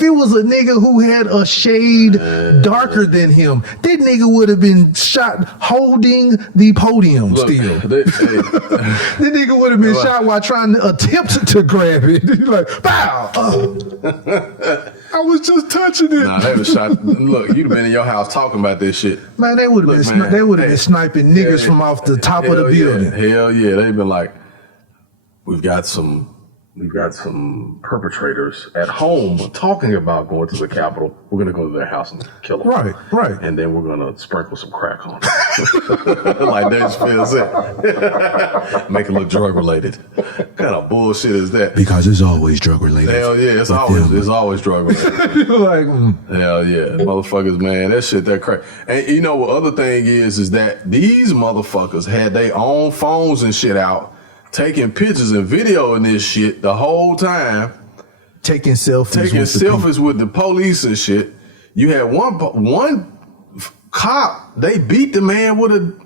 it was a nigga who had a shade darker than him, that nigga would have been shot holding the podium. Look, still. That nigga would have been shot while trying to attempt to grab it. Like, pow! I was just touching it. Nah, they was shot. Look, you'd have been in your house talking about this shit. Man, they would have been. They would have been sniping niggas from off the top of the building. Hell yeah, they've been like, we've got some perpetrators at home talking about going to the Capitol. We're gonna go to their house and kill them. Right. And then we're gonna sprinkle some crack on them. Like Dave Chappelle said. Make it look drug related. What kind of bullshit is that? Because it's always drug related. Hell yeah, it's always drug related. Like, Hell yeah, motherfuckers, man, that shit, that crazy. And you know what other thing is that these motherfuckers had their own phones and shit out, taking pictures and videoing this shit the whole time. Taking selfies with the police and shit. You had one cop, they beat the man with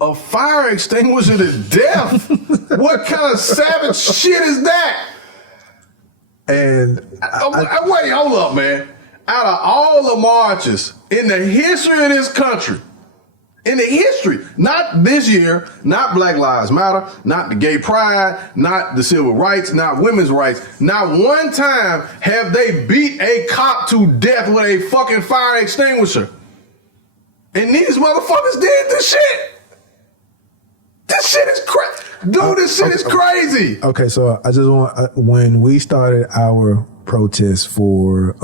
a fire extinguisher to death. What kind of savage shit is that? And wait, hold up, man. Out of all the marches in the history of this country, in the history, not this year, not Black Lives Matter, not the gay pride, not the civil rights, not women's rights, not one time have they beat a cop to death with a fucking fire extinguisher. And these motherfuckers did this shit. This shit is crazy. Dude, this shit is crazy. Okay, so I just want, when we started our protest for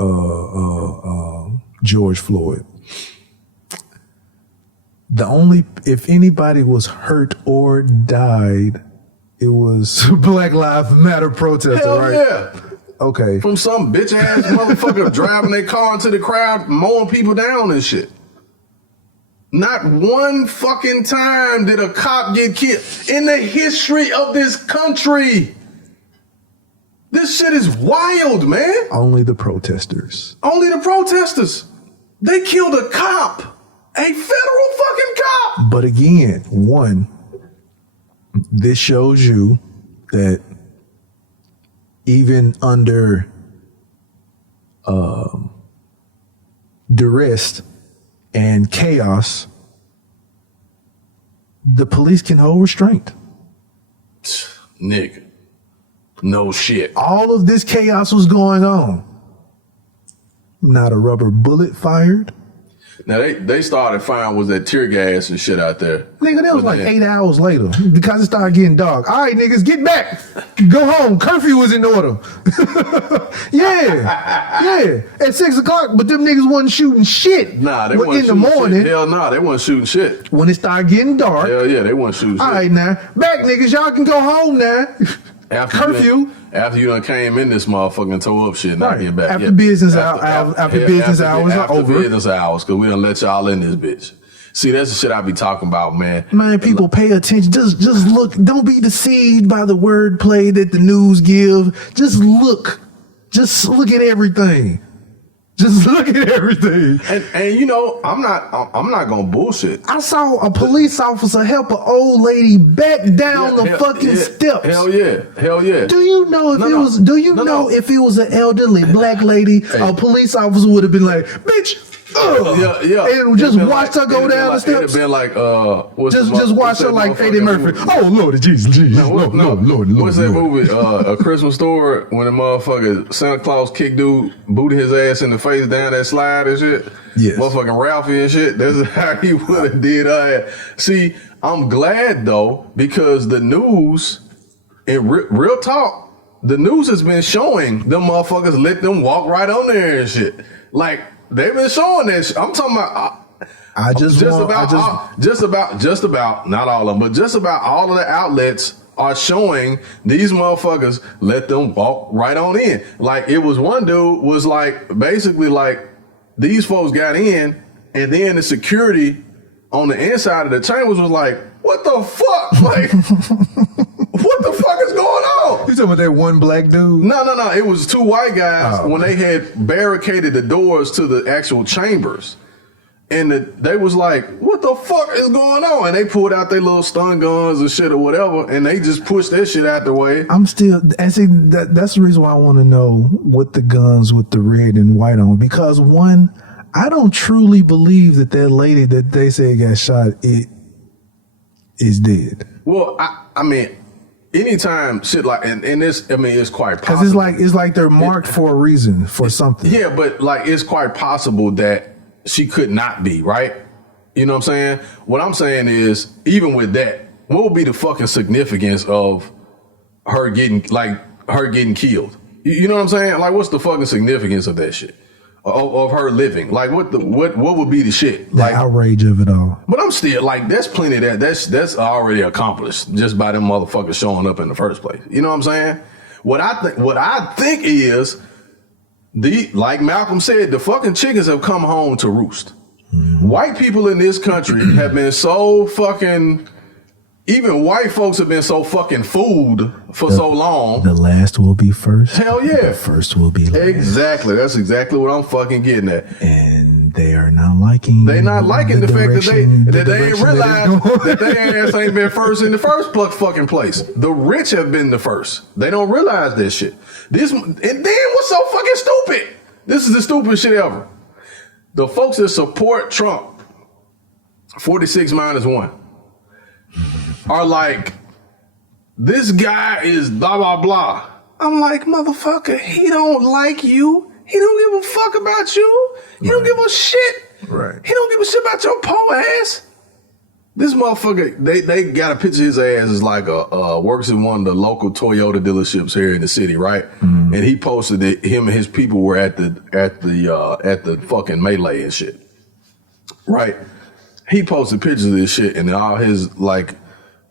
George Floyd, if anybody was hurt or died, it was Black Lives Matter protester, Hell right? Yeah. Okay. From some bitch ass motherfucker driving their car into the crowd, mowing people down and shit. Not one fucking time did a cop get killed in the history of this country. This shit is wild, man. Only the protesters. Only the protesters. They killed a cop. A federal fucking cop. But again, one, this shows you that even under duress and chaos, the police can hold restraint. Nigga. No shit. All of this chaos was going on. Not a rubber bullet fired. Now they started firing was that tear gas and shit out there. Nigga, that was like 8 hours later because it started getting dark. All right, niggas, get back. Go home. Curfew was in order. Yeah. At 6 o'clock, but them niggas wasn't shooting shit. Nah, they wasn't wasn't in the shooting morning. Shit. Hell nah, they wasn't shooting shit. When it started getting dark. Hell yeah, they wasn't shooting shit. All right, now. Back, niggas. Y'all can go home now. Curfew. After you done came in this motherfucker and tore up shit, now get back. After business hours are over. After business hours, because we done let y'all in this bitch. See, that's the shit I be talking about, man. Man, people pay attention. Just look. Don't be deceived by the wordplay that the news give. Just look. Just look at everything. Just look at everything. And you know, I'm not gonna bullshit. I saw a police officer help an old lady back down the fucking steps. Hell yeah. Do you know if it was an elderly black lady, a police officer would have been like, bitch, yeah. And just watched her go down the steps. It'd been like, just watch her like Eddie Murphy. Oh, Lord, Jesus. Lord. What's that movie? A Christmas Story, when the motherfucker Santa Claus kicked dude, booted his ass in the face down that slide and shit. Yes. Motherfucking Ralphie and shit. That's how he would have did her ass. See, I'm glad though, because the news, in real talk, the news has been showing them motherfuckers let them walk right on there and shit. Like, they've been showing that shit. I'm talking about just about not all of them, but just about all of the outlets are showing these motherfuckers let them walk right on in. Like it was one dude was like basically like these folks got in and then the security on the inside of the chambers was like, what the fuck? Like what the fuck is going on? You talking about that one black dude? No. It was two white guys when they had barricaded the doors to the actual chambers. And they was like, what the fuck is going on? And they pulled out their little stun guns and shit or whatever, and they just pushed that shit out the way. I'm still, that's the reason why I want to know what the guns with the red and white on. Because one, I don't truly believe that lady that they say got shot is dead. Well, I mean, anytime shit like, and this, I mean, it's quite possible. Because it's like they're marked for a reason, for something. Yeah, but like, it's quite possible that she could not be, right? You know what I'm saying? What I'm saying is, even with that, what would be the fucking significance of her getting killed? You know what I'm saying? Like, what's the fucking significance of that shit? Of her living? Like, what would be the shit? The Like, outrage of it all. but I'm still like, there's plenty of that. That's already accomplished just by them motherfuckers showing up in the first place. You know what I'm saying? What I think is, like Malcolm said, the fucking chickens have come home to roost. Mm-hmm. White people in this country have been so fucking, even white folks have been so fucking fooled for so long. The last will be first. Hell yeah. The first will be last. Exactly. That's exactly what I'm fucking getting at. And they are not liking. They not liking the fact that they ain't realized that their ass ain't been first in the first fucking place. The rich have been the first. They don't realize this shit. And then what's so fucking stupid? This is the stupidest shit ever. The folks that support Trump, 46 minus 1, are like, this guy is blah, blah, blah. I'm like, motherfucker, he don't like you. He don't give a fuck about you. He don't give a shit. Right. He don't give a shit about your poor ass. This motherfucker, they got a picture of his ass as like works in one of the local Toyota dealerships here in the city, right? Mm-hmm. And he posted that him and his people were at the fucking melee and shit, right? He posted pictures of this shit, and all his like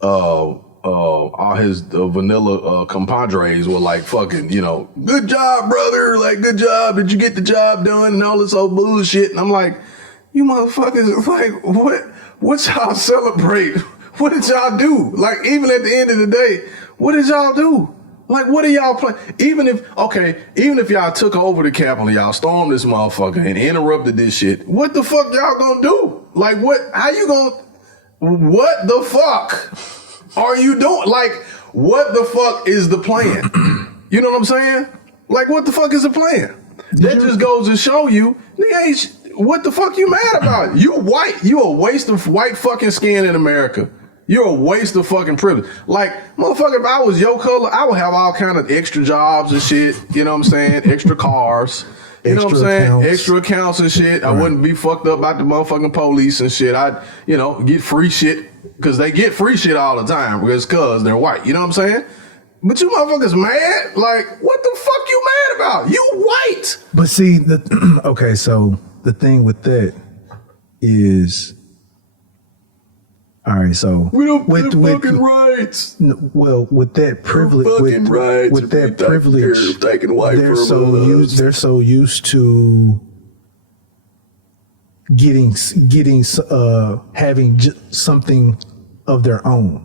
all his vanilla compadres were like fucking, you know, good job, brother, like good job, did you get the job done, and all this old bullshit. And I'm like, you motherfuckers, like what y'all celebrate? What did y'all do? Like, even at the end of the day, what did y'all do? Like, what are y'all playing? Even if y'all took over the Capitol, y'all stormed this motherfucker and interrupted this shit, what the fuck y'all gonna do? Like, what the fuck are you doing? Like, what the fuck is the plan? You know what I'm saying? Like, what the fuck is the plan? That just goes to show you, nigga, what the fuck you mad about? You white. You a waste of white fucking skin in America. You're a waste of fucking privilege. Like, motherfucker, if I was your color, I would have all kind of extra jobs and shit. You know what I'm saying? Extra cars. You know what I'm saying? Accounts. Extra accounts and shit. Right. I wouldn't be fucked up by the motherfucking police and shit. I'd, get free shit. Because they get free shit all the time because they're white. You know what I'm saying? But you motherfuckers mad? Like, what the fuck you mad about? You white. But see, okay, so the thing with that is, all right, so we don't with fucking rights. Well, with that privilege, with that privilege, taking white they're so used to getting having something of their own.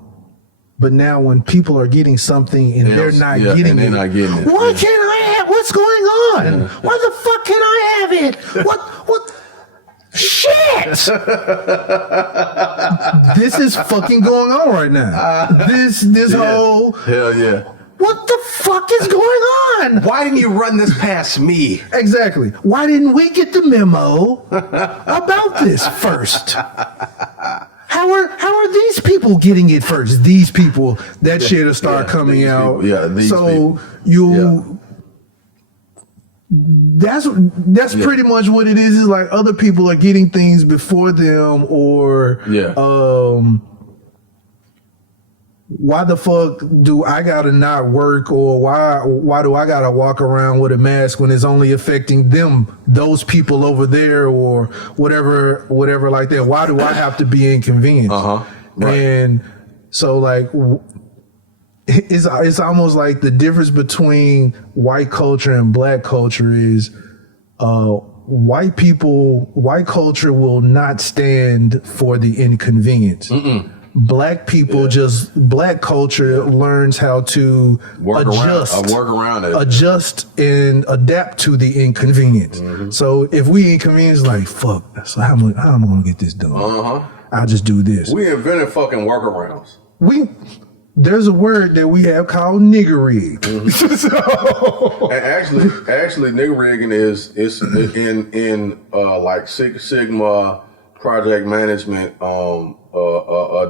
But now when people are getting something and they're not getting it, why can't I have? What's going on? Yeah. Why the fuck can I have it? What? Shit! This is fucking going on right now. This whole hell yeah. What the fuck is going on? Why didn't you run this past me? Exactly. Why didn't we get the memo about this first? How are these people getting it first? These people, that shit will start coming out. These people. That's pretty much what it is. Is like other people are getting things before them, or why the fuck do I gotta not work, or why do I gotta walk around with a mask when it's only affecting those people over there, or whatever like that? Why do I have to be inconvenienced? Right. And so, like, it's almost like the difference between white culture and black culture is white culture will not stand for the inconvenience. Black people black culture learns how to work around it. Adjust and adapt to the inconvenience. So if we inconvenience, like, fuck, so how am I gonna get this done? I'll just do this. We invented fucking workarounds. There's a word that we have called niggerig. And actually, nigger-rigging is in like Six Sigma project management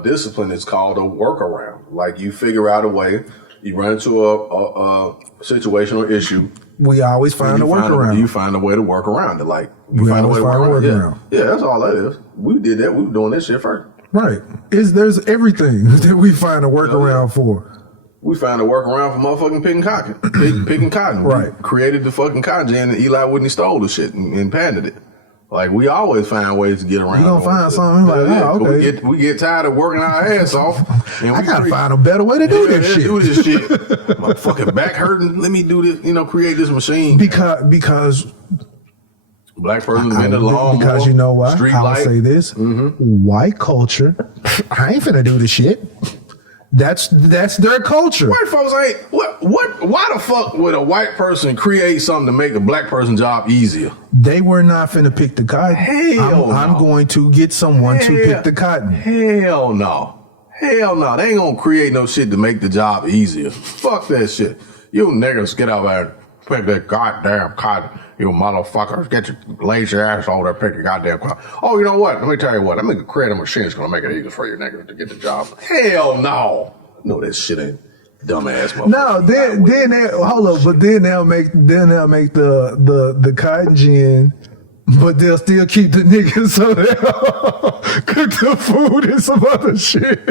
discipline. It's called a workaround. Like, you figure out a way, you run into a situational issue. We always find a workaround. You find a way to work around it. Like, you find a way to work around it. Yeah, that's all that is. We did that. We were doing this shit first. Right. There's everything that we find a workaround for. We found a workaround for motherfucking picking cotton. Right. We created the fucking cotton gin, and Eli Whitney stole the shit and patented it. Like, we always find ways to get around. You gonna find something like, oh, okay. We get tired of working our ass off. And I gotta find a better way to do this shit. Do this shit. My fucking back hurting. Let me do this. Create this machine. Because black person invented lawnmower. Because you know what? Street I'll light. say this. White culture. I ain't finna do this shit. That's their culture. White folks ain't why the fuck would a white person create something to make a black person's job easier? They were not finna pick the cotton. Hell I'm no. going to get someone to pick the cotton. Hell no. They ain't gonna create no shit to make the job easier. Fuck that shit. You niggas get out there and pick that goddamn cotton. You motherfuckers, get your lazy ass over there, pick your goddamn cotton. Oh, you know what? Let me tell you what. I'm gonna create a machine that's gonna make it easier for you niggas to get the job. Hell no. No, that shit ain't dumbass motherfucker. No, then they, hold up, but then they'll make the cotton gin, but they'll still keep the niggas so they'll cook the food and some other shit.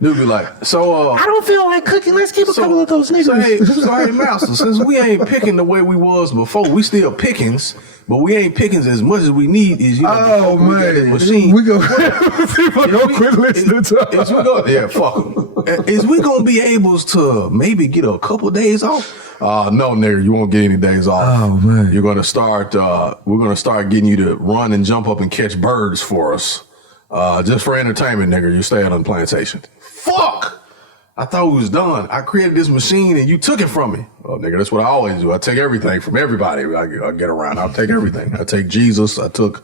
They'll be like, I don't feel like cooking. Let's keep a couple of those niggas. So hey, master, since we ain't picking the way we was before, we still pickings, but we ain't pickings as much as we need. Is we got this machine. We go quit listening to us. Fuck 'em. Is we gonna be able to maybe get a couple days off? No, nigga, you won't get any days off. Oh man, you're gonna start. We're gonna start getting you to run and jump up and catch birds for us, just for entertainment, nigga. You stay out on the plantation. Fuck! I thought we was done. I created this machine and you took it from me. Well, nigga, that's what I always do. I take everything from everybody. I get around. I'll take everything. I take Jesus. I took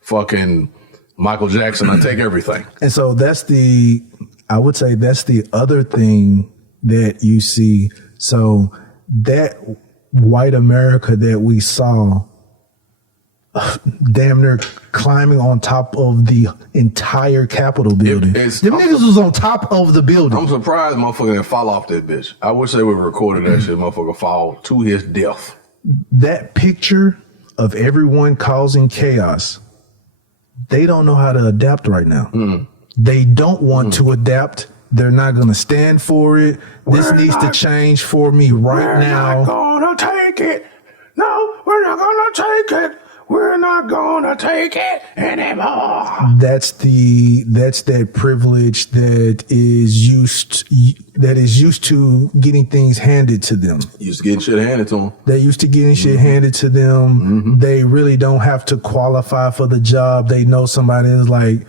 fucking Michael Jackson. I take everything. And so I would say that's the other thing that you see. So that white America that we saw damn near climbing on top of the entire Capitol building. Them niggas was on top of the building. I'm surprised motherfucker didn't fall off that bitch. I wish they would have recorded that shit, motherfucker fall to his death. That picture of everyone causing chaos, they don't know how to adapt right now. They don't want to adapt. They're not going to stand for it. This needs to change for me right now. We're not going to take it. No, we're not going to take it. We're not gonna take it anymore. That's that privilege that is used to getting things handed to them. Used to getting shit handed to them. They used to getting shit handed to them. They really don't have to qualify for the job. They know somebody is like,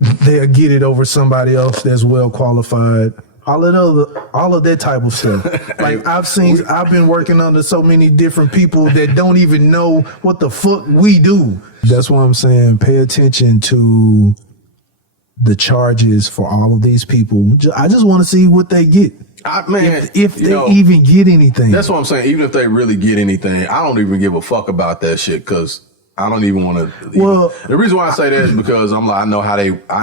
they'll get it over somebody else that's well qualified. All of that type of stuff. Like I've been working under so many different people that don't even know what the fuck we do. That's why I'm saying pay attention to the charges for all of these people. I just want to see what they get. If they even get anything. That's what I'm saying. Even if they really get anything, I don't even give a fuck about that shit because I don't even want to. Well, the reason why I say that is because I'm like, I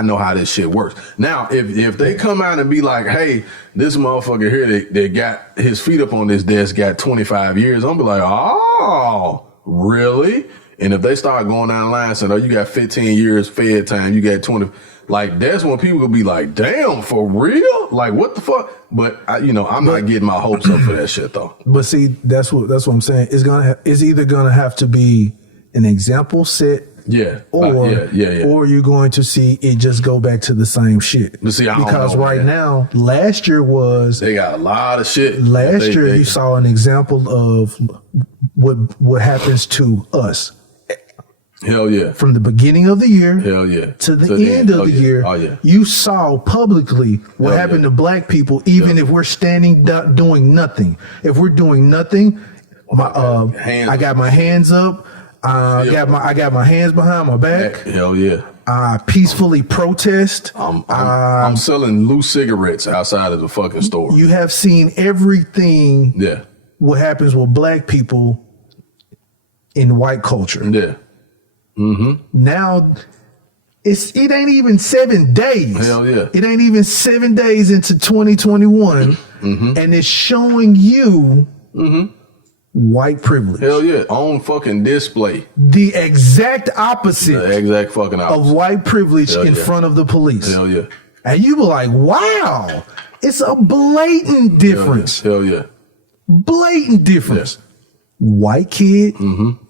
know how this shit works. Now, if they come out and be like, hey, this motherfucker here that got his feet up on this desk got 25 years, I'm be like, oh, really? And if they start going down the line and saying, oh, you got 15 years fed time, you got 20, like that's when people will be like, damn, for real? Like what the fuck? But I'm not getting my hopes up for that shit though. But see, that's what I'm saying. It's either gonna have to be an example set Yeah. or or you're going to see it just go back to the same shit. But see, I don't because know, right man. now, last year was They got a lot of shit. last year you saw an example of what happens to us Hell yeah. from the beginning of the year Hell yeah. to the end of Oh, the yeah. year. Oh yeah. You saw publicly what Hell happened yeah. to black people, even if we're standing doing nothing. If we're doing nothing, I got my hands up. I got my hands behind my back. Hell yeah. I peacefully protest. I'm selling loose cigarettes outside of the fucking store. You have seen everything. Yeah. What happens with black people in white culture? Yeah. Now it ain't even 7 days. Hell yeah. It ain't even 7 days into 2021, and it's showing you white privilege. Hell yeah. On fucking display. The exact opposite The exact fucking of opposite. white privilege Hell in yeah. front of the police. Hell yeah. And you were like, wow, it's a blatant difference. Hell yeah. Blatant difference. White kid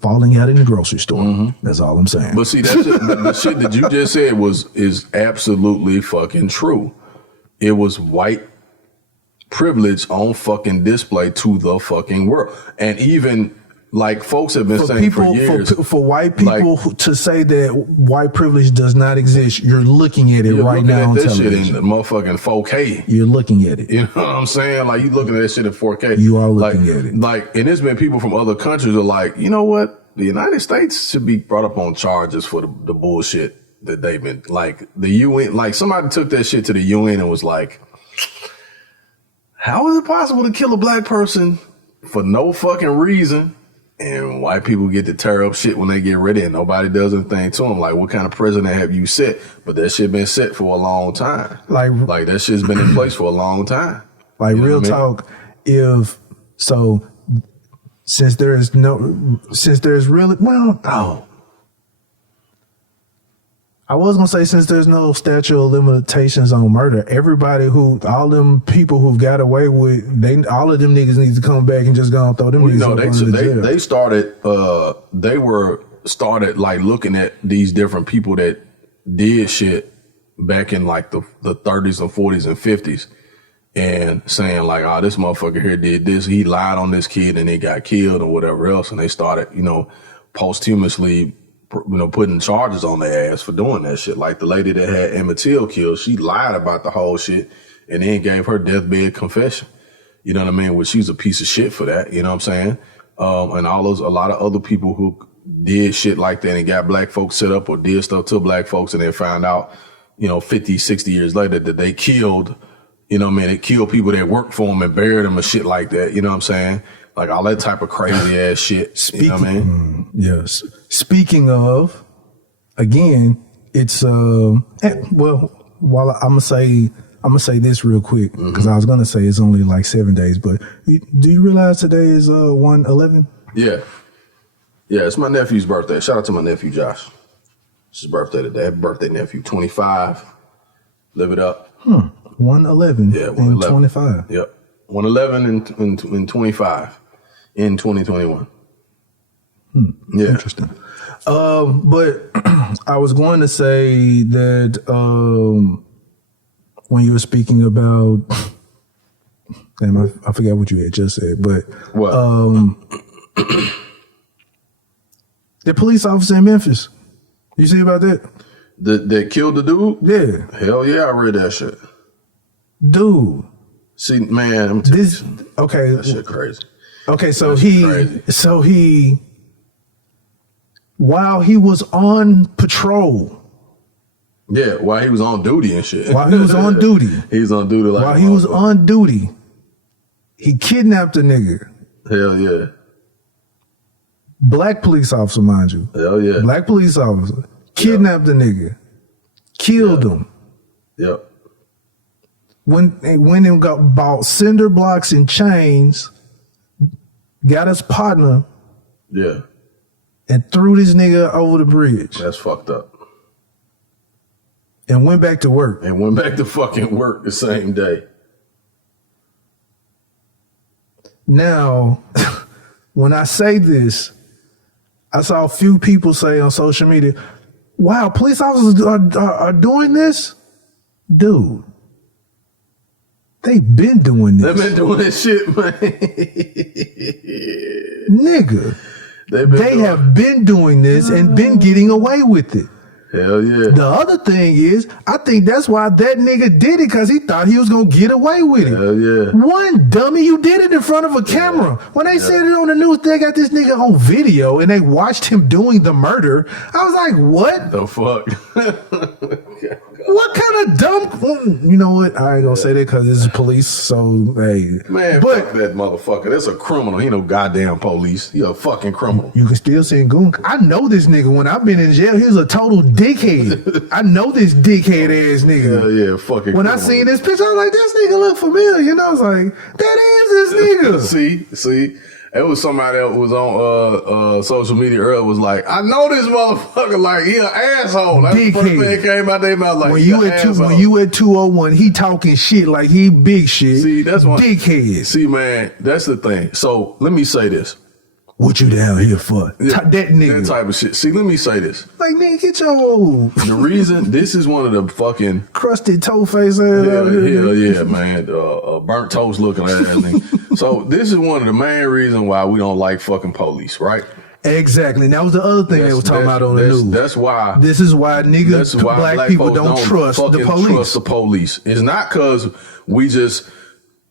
falling out in the grocery store. That's all I'm saying. But see, that shit, the shit that you just said is absolutely fucking true. It was white privilege on fucking display to the fucking world. And even like folks have been for saying people, for years. for white people to say that white privilege does not exist, you're looking at it You're right looking now at on this shit television. in motherfucking 4K. You're looking at it. You know what I'm saying? Like, you looking at that shit in 4K. You are looking at it. Like, and there's been people from other countries are like, you know what? The United States should be brought up on charges for the bullshit that they've been, like, the UN, like, somebody took that shit to the UN and was like, how is it possible to kill a black person for no fucking reason? And white people get to tear up shit when they get ready and nobody does anything to them. Like, what kind of president have you set? But that shit been set for a long time. Like that shit's been in place for a long time. Like, You know real what I mean? talk, since there's really, I was gonna say, since there's no statute of limitations on murder, all them people who've got away with, all of them niggas need to come back and just go and throw them Well, niggas up under the jail. they started like looking at these different people that did shit back in like the 30s and 40s and 50s and saying like, oh, this motherfucker here did this. He lied on this kid and he got killed or whatever else. And they started, posthumously, putting charges on their ass for doing that shit. Like the lady that had Emmett Till killed, she lied about the whole shit and then gave her deathbed confession. You know what I mean? Which she's a piece of shit for that. You know what I'm saying? And a lot of other people who did shit like that and got black folks set up or did stuff to black folks and then found out, 50, 60 years later that they killed, they killed people that worked for them and buried them and shit like that. You know what I'm saying? Like all that type of crazy ass shit. You know what I mean? Yes. Speaking of, again, it's while I'm gonna say this real quick because I was gonna say it's only like 7 days, but do you realize today is 1/11? Yeah, it's my nephew's birthday. Shout out to my nephew Josh. It's his birthday today. Happy birthday, nephew. 25. Live it up. 1/11. Yeah, 1/11. And 25. Yep. 1/11 and 25 in 2021. Yeah. Interesting. But I was going to say that when you were speaking about, damn, I forgot what you had just said, but What? the police officer in Memphis. You see about that? That killed the dude? Yeah, Hell yeah, I read that shit. dude. See, man, I'm telling you, that shit crazy. Okay, so That's crazy. while he was on patrol, Yeah, while he was on duty and shit. he was on duty, he he kidnapped a nigga. Hell yeah. Black police officer, mind you. Hell yeah. Black police officer kidnapped a nigga, killed him. Yep. Went and bought cinder blocks and chains, got his partner, Yeah. and threw this nigga over the bridge That's fucked up. and went back to work. And went back to fucking work the same day. Now, when I say this, I saw a few people say on social media, wow, police officers are doing this? Dude, they've been doing this. They've been doing this shit, man. Nigga, they have been doing this and been getting away with it. Hell yeah. The other thing is, I think that's why that nigga did it, because he thought he was going to get away with it. Hell yeah. One dummy, you did it in front of a camera. When they said it on the news, they got this nigga on video and they watched him doing the murder. I was like, what? The fuck? What kind of dumb... You know what? I ain't going to say that because this is police, so, hey. Man, fuck that motherfucker. That's a criminal. He no goddamn police. He a fucking criminal. You can still send goon. I know this nigga. When I've been in jail, he was a total dickhead. I know this dickhead ass nigga. Hell yeah, fucking When criminal. I seen this picture, I was like, this nigga look familiar. And I was like, that is this nigga. See, it was somebody that was on social media earlier was like, I know this motherfucker, like he an asshole. That's the first thing that came out their mouth, like when you at 201, he talking shit like he big shit. See, that's why dickhead. See, man, that's the thing. So let me say this. What you down here for? That nigga. That type of shit. See, let me say this. Like, nigga, get your The reason this is one of the fucking crusted toe face ass. hell yeah, man. Burnt toast looking ass nigga. So this is one of the main reasons why we don't like fucking police, right? Exactly. And that was the other thing they was talking about on the news. That's why. This is why niggas, black people don't trust the police. Trust the police. It's not because we just.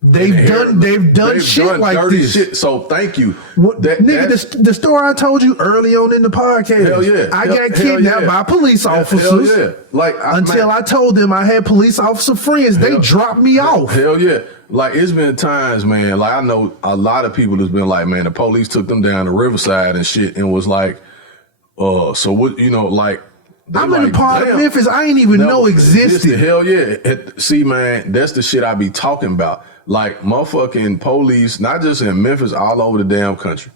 They've done shit like dirty this. Shit. So thank you. The story I told you early on in the podcast. Hell yeah. I got kidnapped by police officers. Hell yeah. Like until I told them I had police officer friends, they dropped me off. Hell yeah. Like it's been times, man. Like I know a lot of people that's been like, man, the police took them down to Riverside and shit, and was like, so what? You know, like. I'm in a part of Memphis I ain't even know existed. Hell yeah. See, man, that's the shit I be talking about. Like motherfucking police, not just in Memphis, all over the damn country.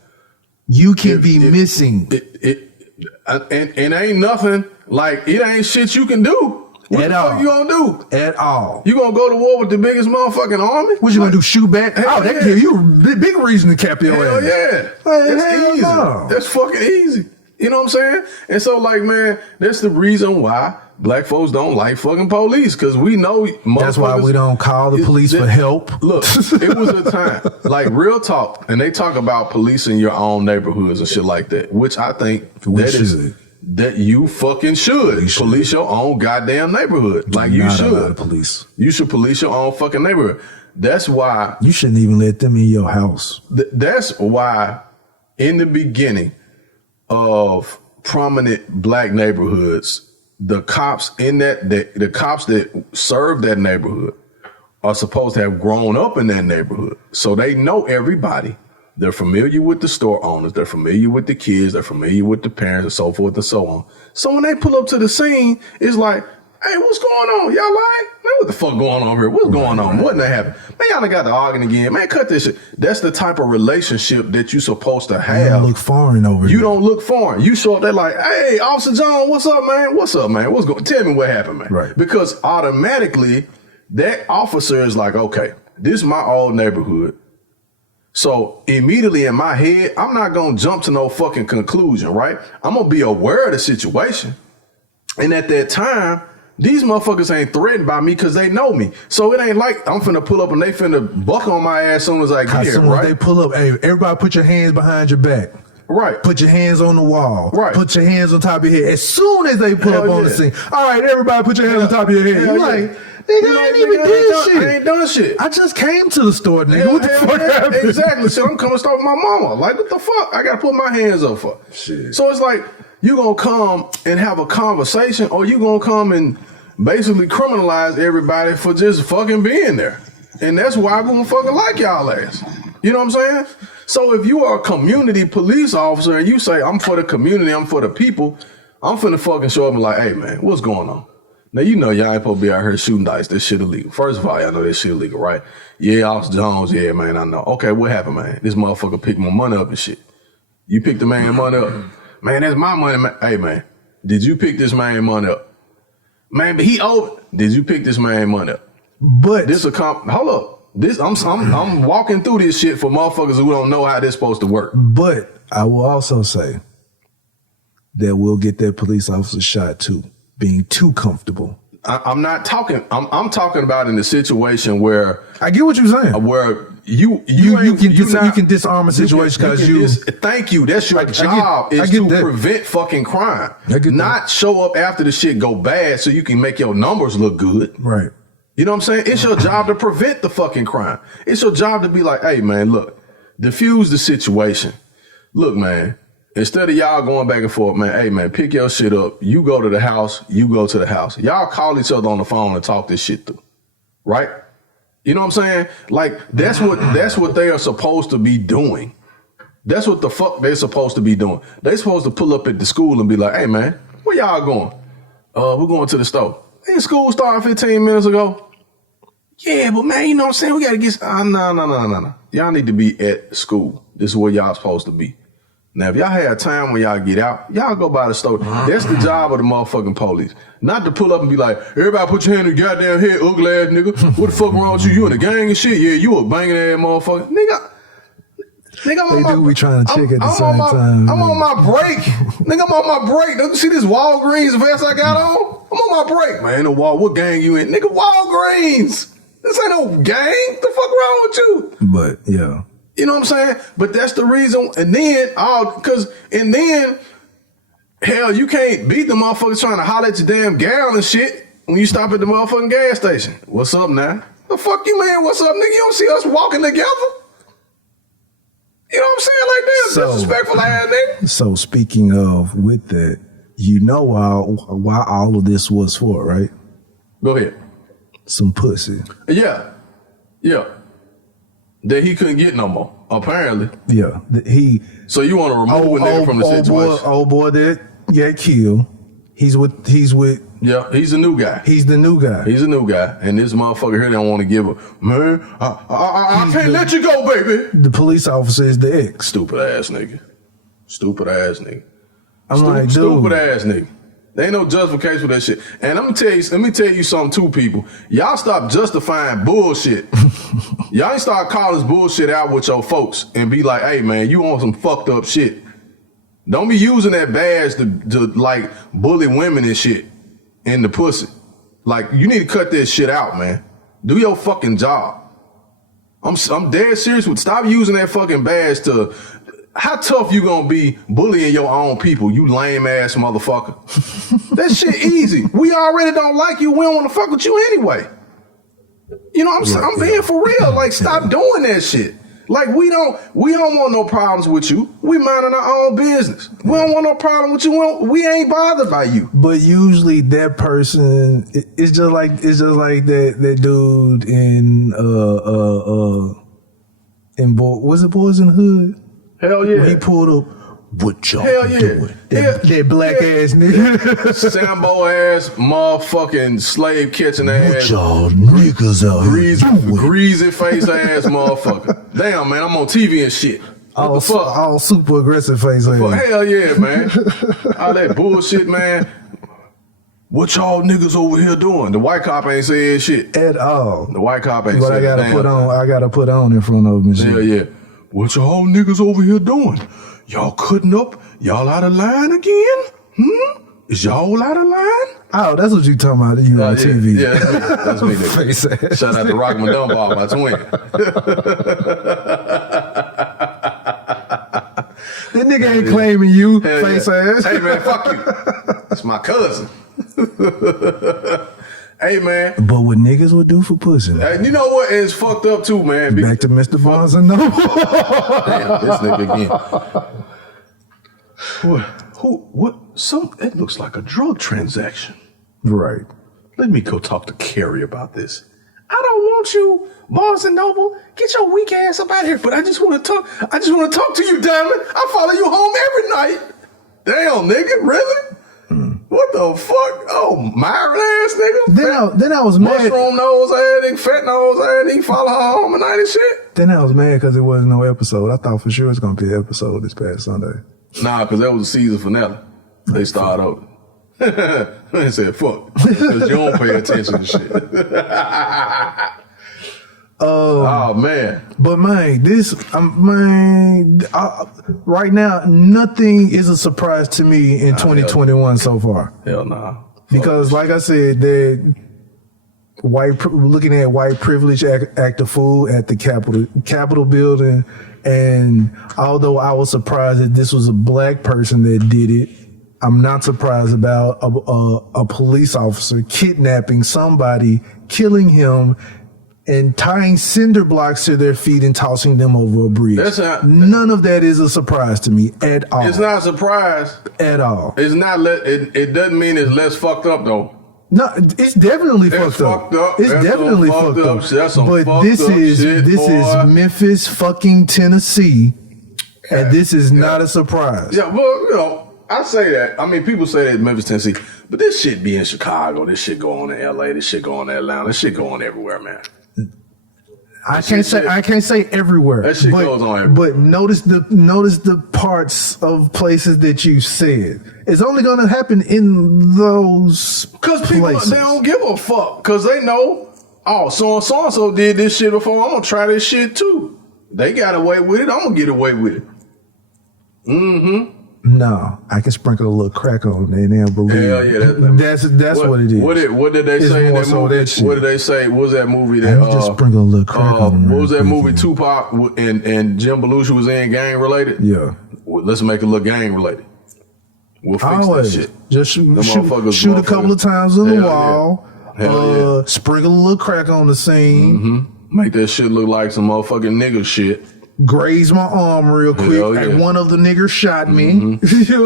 You can be missing. And ain't nothing, like it ain't shit you can do. What the fuck you gonna do? At all. You gonna go to war with the biggest motherfucking army? What you gonna do, shoot back? Hell That give you a big reason to cap your ass. Hell yeah. That's easy. No. That's fucking easy. You know what I'm saying? And so, like, man, that's the reason why black folks don't like fucking police, because we know that's why we don't call the police for help. Look, it was a time, like real talk, and they talk about policing your own neighborhoods and shit like that, which I think that you fucking should police your own goddamn neighborhood. Like you should. Police. You should police your own fucking neighborhood. That's why you shouldn't even let them in your house. That's why in the beginning of prominent black neighborhoods, the cops the cops that serve that neighborhood are supposed to have grown up in that neighborhood. So they know everybody. They're familiar with the store owners. They're familiar with the kids. They're familiar with the parents and so forth and so on. So when they pull up to the scene, it's like, hey, what's going on? Y'all like? Man, what the fuck going on here? What's going on? What done happened? Man, y'all done got to arguing again. Man, cut this shit. That's the type of relationship that you're supposed to have. You don't look foreign over here. You don't look foreign. You show up there like, hey, Officer John, what's up, man? What's up, man? What's going? Tell me what happened, man. Right. Because automatically, that officer is like, okay, this is my old neighborhood. So immediately in my head, I'm not going to jump to no fucking conclusion, right? I'm going to be aware of the situation. And at that time, these motherfuckers ain't threatened by me because they know me. So it ain't like I'm finna pull up and they finna buck on my ass as soon as I get here, right? As they pull up, hey, everybody put your hands behind your back. Right. Put your hands on the wall. Right. Put your hands on top of your head. As soon as they pull up on the scene, all right, everybody put your hands on top of your head. You're like, nigga, I ain't even did shit. I ain't done shit. I just came to the store, nigga. What the fuck happened? Exactly. So I'm coming to start with my mama. Like, what the fuck? I gotta put my hands up for. Shit. So it's like, you gonna come and have a conversation, or you gonna come and basically criminalize everybody for just fucking being there. And that's why I'm gonna fucking like y'all ass. You know what I'm saying? So if you are a community police officer and you say, I'm for the community, I'm for the people, I'm finna fucking show up and like, hey man, what's going on? Now, you know y'all ain't supposed to be out here shooting dice. This shit illegal. First of all, y'all know this shit illegal, right? Yeah, Officer Jones, yeah, man, I know. Okay, what happened, man? This motherfucker picked my money up and shit. You picked the man money up. Man, that's my money, man. Hey man, did you pick this man money up? Man, but he owed. Did you pick this man money up? But this hold up. This I'm walking through this shit for motherfuckers who don't know how this supposed to work. But I will also say, that will get that police officer shot too. Being too comfortable. I'm not talking. I'm talking about in the situation where I get what you're saying. Where you can disarm a situation because you. Thank you. That's your job is to prevent fucking crime. Not show up after the shit go bad so you can make your numbers look good. Right. You know what I'm saying? It's your job to prevent the fucking crime. It's your job to be like, hey man, look, diffuse the situation. Look, man. Instead of y'all going back and forth, man, hey man, pick your shit up. You go to the house, you go to the house. Y'all call each other on the phone and talk this shit through. Right? You know what I'm saying? Like, that's what they are supposed to be doing. That's what the fuck they're supposed to be doing. They're supposed to pull up at the school and be like, hey man, where y'all going? We're going to the store. Ain't school started 15 minutes ago? Yeah, but man, you know what I'm saying? We gotta get no. Y'all need to be at school. This is where y'all supposed to be. Now, if y'all have time when y'all get out, y'all go by the store. That's the job of the motherfucking police. Not to pull up and be like, everybody put your hand in your goddamn head, ugly ass nigga. What the fuck wrong with you? You in the gang and shit? Yeah, you a banging ass motherfucker. Nigga, we trying to check at the same time. I'm on my break. Nigga, I'm on my break. Don't you see this Walgreens vest I got on? I'm on my break. Man, what gang you in? Nigga, Walgreens. This ain't no gang. The fuck wrong with you? But, yeah. You know what I'm saying? But that's the reason. And then, hell, you can't beat the motherfuckers trying to holler at your damn gal and shit when you stop at the motherfucking gas station. What's up now? The fuck you, man? What's up, nigga? You don't see us walking together? You know what I'm saying? Like that. Disrespectful ass nigga. So speaking of with that, you know why all of this was for, right? Go ahead. Some pussy. Yeah. That he couldn't get no more, apparently. Yeah. So you want to remove a nigga from the situation? Old boy that got killed. He's with. Yeah, he's a new guy. He's the new guy. He's a new guy, and this motherfucker here don't want to give a man. I can't let you go, baby. The police officer is the ex. Stupid ass nigga. Stupid ass nigga. Like, stupid ass nigga. There ain't no justification for that shit. And let me tell you something too, people. Y'all stop justifying bullshit. Y'all ain't start calling this bullshit out with your folks and be like, hey man, you on some fucked up shit. Don't be using that badge to like bully women and shit in the pussy. Like, you need to cut this shit out, man. Do your fucking job. I'm dead serious with stop using that fucking badge to. How tough you gonna be bullying your own people, you lame ass motherfucker? That shit easy. We already don't like you. We don't want to fuck with you anyway. You know what I'm saying? I'm being for real. Like, stop doing that shit. Like, we don't want no problems with you. We minding our own business. We don't want no problem with you. We ain't bothered by you. But usually that person, it's just like that dude in was it Boyz n the Hood? Hell yeah. When he pulled up, what y'all doing? That black ass nigga. Sambo ass, motherfucking slave catching ass. What y'all niggas out here greasy face ass motherfucker. Damn, man, I'm on TV and shit. What the fuck? All super aggressive face ass. Hell yeah, man. All that bullshit, man. What y'all niggas over here doing? The white cop ain't saying shit. At all. The white cop ain't saying shit. I gotta put on in front of him and shit. Hell yeah. What y'all niggas over here doing? Y'all cutting up? Y'all out of line again? Is y'all out of line? Oh, that's what you talking about. You on TV. Yeah, that's me. Nigga. Shout out to Rockman Dunbar, my twin. That nigga ain't claiming you, face ass. Hey man, fuck you. It's my cousin. Hey man. But what niggas would do for pussy? You know what? It's fucked up too, man. Back to Mr. Bonds and Noble. Damn, this nigga again. What? It looks like a drug transaction. Right. Let me go talk to Carrie about this. I don't want you, Barnes and Noble. Get your weak ass up out here. But I just want to talk to you, Diamond. I follow you home every night. Damn, nigga, really? What the fuck? Oh, Myron ass nigga. Then I was mad. Mushroom nose ass nigga, fat nose ass nigga, follow her home at night and shit. Then I was mad because there wasn't no episode. I thought for sure it was going to be an episode this past Sunday. Nah, because that was the season finale. They started over. They said, fuck. Because you don't pay attention to shit. Oh man. But man, right now, nothing is a surprise to me in 2021 so far. Hell nah. Because, like I said, that looking at white privilege act a fool at the Capitol building, and although I was surprised that this was a black person that did it, I'm not surprised about a police officer kidnapping somebody, killing him, and tying cinder blocks to their feet and tossing them over a bridge. None of that is a surprise to me at all. It's not a surprise at all. It's not. It doesn't mean it's less fucked up though. No, it's definitely fucked up. It's definitely fucked up. But this is Memphis, fucking Tennessee, and this is not a surprise. Yeah, well, I say that. I mean, people say that in Memphis, Tennessee, but this shit be in Chicago. This shit go on in LA. This shit go on in Atlanta. This shit go on everywhere, man. I can't say everywhere. That shit goes on everywhere. But notice the parts of places that you said. It's only going to happen in those places. They don't give a fuck because they know. Oh, so and so did this shit before. I'm gonna try this shit too. They got away with it. I'm gonna get away with it. Mm-hmm. No, I can sprinkle a little crack on it and they'll believe. Hell yeah, that's what it is. What did they say in that movie? What did they say? What was that movie that just sprinkle a little crack on it? What was that movie Tupac and Jim Belushi was in, gang related? Yeah. Well, let's make it look gang related. We'll fix that shit. Just shoot a couple of times on the wall. Yeah. Sprinkle a little crack on the scene. Mm-hmm. Make that shit look like some motherfucking nigga shit. Graze my arm real quick, and one of the niggers shot me. You know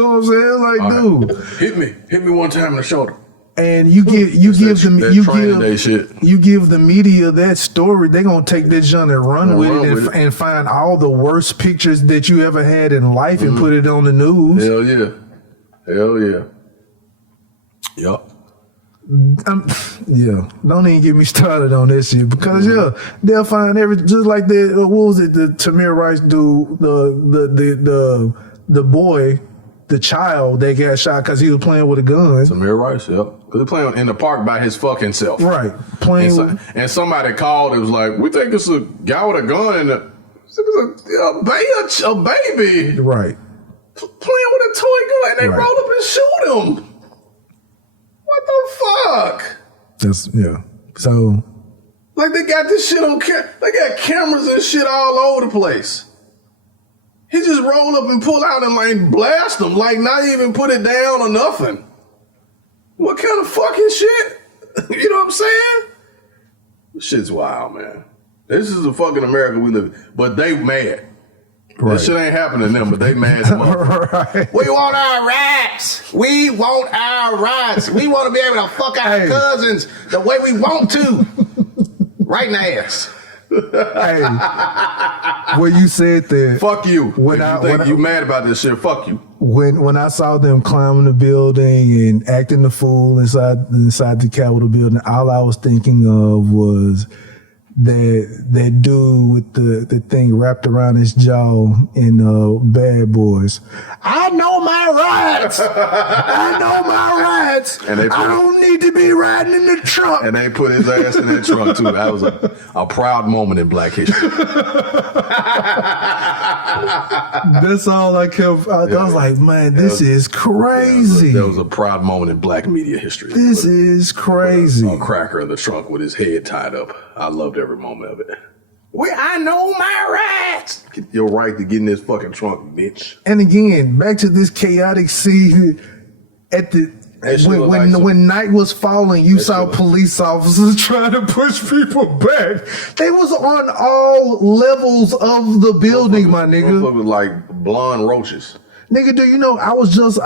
what I'm saying? Like, dude, hit me one time in the shoulder. And you give the media that story, they gonna take that junk and run with it and find all the worst pictures that you ever had in life and put it on the news. Hell yeah. Yup. Don't even get me started on that shit because they'll find just like that. What was it? The Tamir Rice dude, the boy, the child that got shot because he was playing with a gun. Tamir Rice, because he playing in the park by his fucking self. Right, playing. And somebody called. It was like, we think it's a guy with a gun and a baby. Right. Playing with a toy gun, and they roll up and shoot him. What the fuck? So, like they got this shit on camera. They got cameras and shit all over the place. He just roll up and pull out and like blast them, like not even put it down or nothing. What kind of fucking shit? You know what I'm saying? This shit's wild, man. This is the fucking America we live in. But they mad. Right. That shit ain't happening to them, but they mad as right. We want our rights. We want our rights. We want to be able to fuck our cousins the way we want to. Right in the ass. Hey, when you said that, fuck you. When you mad about this shit, fuck you. When I saw them climbing the building and acting the fool inside the Capitol building, all I was thinking of was that dude with the thing wrapped around his jaw in Bad Boys. I know my rights. I know my rights. And I don't need to be riding in the trunk. And they put his ass in that trunk too. That was a proud moment in Black history. That's all I kept. I was like, man, this is crazy. That was a proud moment in Black media history. This is crazy. A cracker in the trunk with his head tied up. I loved every moment of it. I know my rights. Get your right to get in this fucking trunk, bitch. And again, back to this chaotic scene at the when night was falling, you saw police officers trying to push people back. They was on all levels of the building, my nigga. Look like blonde roaches. Nigga, do you know I was just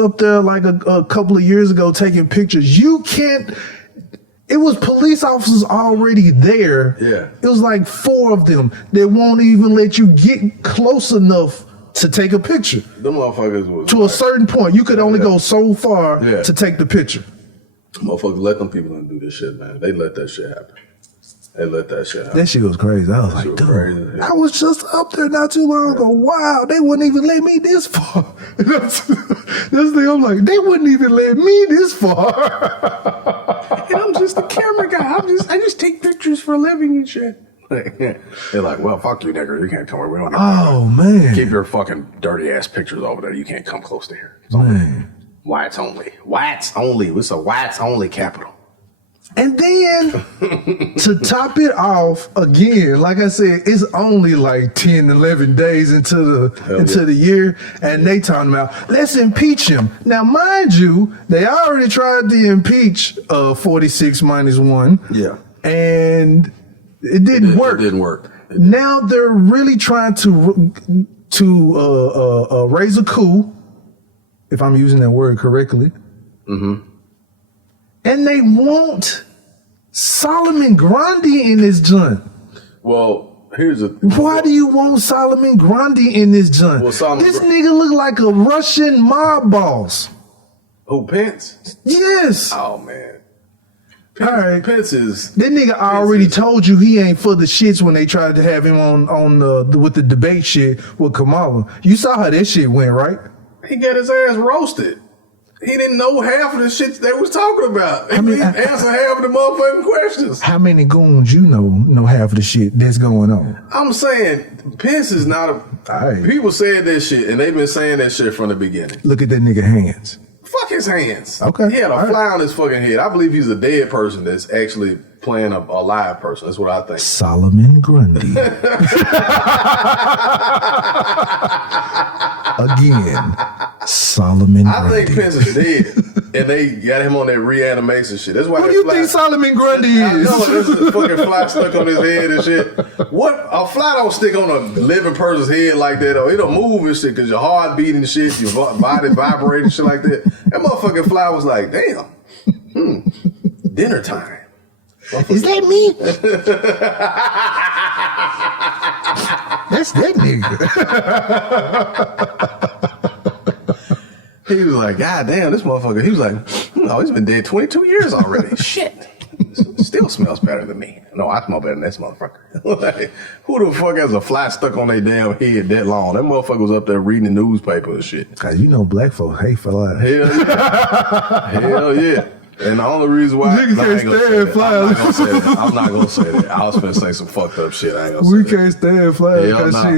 up there like a couple of years ago taking pictures. You can't. It was police officers already there. Yeah. It was like 4 of them that won't even let you get close enough to take a picture. Them motherfuckers was to a certain point. You could only go so far to take the picture. Motherfuckers let them people do this shit, man. They let that shit happen. They let that shit happen. That shit was crazy. I was like, dude, crazy, I was just up there not too long ago. Wow, they wouldn't even let me this far. That's the thing. I'm like, they wouldn't even let me this far. And I'm just a camera guy. I just take pictures for a living and shit. They're like, well, fuck you, nigga. You can't come here. We don't. Oh man. Keep your fucking dirty ass pictures over there. You can't come close to here. It's whites only. Whites only. It's a whites only capital. And then to top it off again, like I said, it's only like 10, 11 days into the year, and they talking about let's impeach him. Now, mind you, they already tried to impeach 46 minus 1. Yeah. And it didn't work. It didn't work. Now they're really trying to raise a coup, if I'm using that word correctly. Mm-hmm. And they want Solomon Grundy in this joint. Well, Why do you want Solomon Grundy in this joint? Well, this nigga look like a Russian mob boss. Who, Pence? Yes. Oh man. All right. Pence is. That nigga already told you he ain't for the shits when they tried to have him on with the debate shit with Kamala. You saw how that shit went, right? He got his ass roasted. He didn't know half of the shit they was talking about. He didn't answer half of the motherfucking questions. How many goons you know half of the shit that's going on? I'm saying Pence is not a. Right. People said that shit, and they've been saying that shit from the beginning. Look at that nigga hands. Fuck his hands. Okay. He had a All fly on his fucking head. I believe he's a dead person that's actually playing a live person. That's what I think. Solomon Grundy. Again, Solomon I Grundy. think Pence is dead, and they got him on that reanimation shit. That's why. What do you think Solomon Grundy is? I know this is a fucking fly stuck on his head and shit. What a fly don't stick on a living person's head like that, or it'll move and shit because your heart beating and shit, your body vibrating and shit like that. That motherfucking fly was like, damn, dinner time. Is that me? That's that nigga. He was like, God damn, this motherfucker. He was like, no, he's been dead 22 years already. Shit. Still smells better than me. No, I smell better than this motherfucker. Like, who the fuck has a fly stuck on their damn head that long? That motherfucker was up there reading the newspaper and shit. Cause you know black folks hate flies. Hell yeah. Hell yeah. And the only reason why Niggas can't stand flies. I'm not gonna say that. I was finna say some fucked up shit. I ain't gonna say We that. can't stand flies. Hell Cause nah.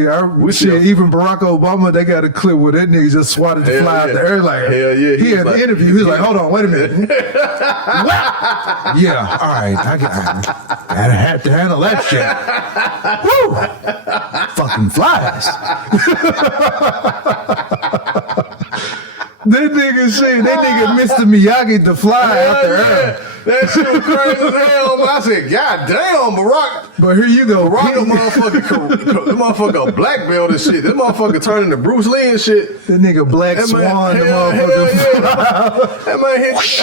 shit, even Barack Obama, they got a clip where that nigga just swatted the Hell fly out yeah. the air like, Hell yeah. He had was the like- interview. He was like, hold on, wait a minute. What? Yeah, all right. I had to handle that shit. Woo! Fucking flies. That nigga shit, that nigga Mr. Miyagi the fly out there. Yeah. That shit was crazy as hell. I said, God damn, Barack. But here you go. Barack, a motherfucker black belt and shit. This motherfucker turned into Bruce Lee and shit. That nigga Black That man, Swan, the hell motherfucker. yeah. That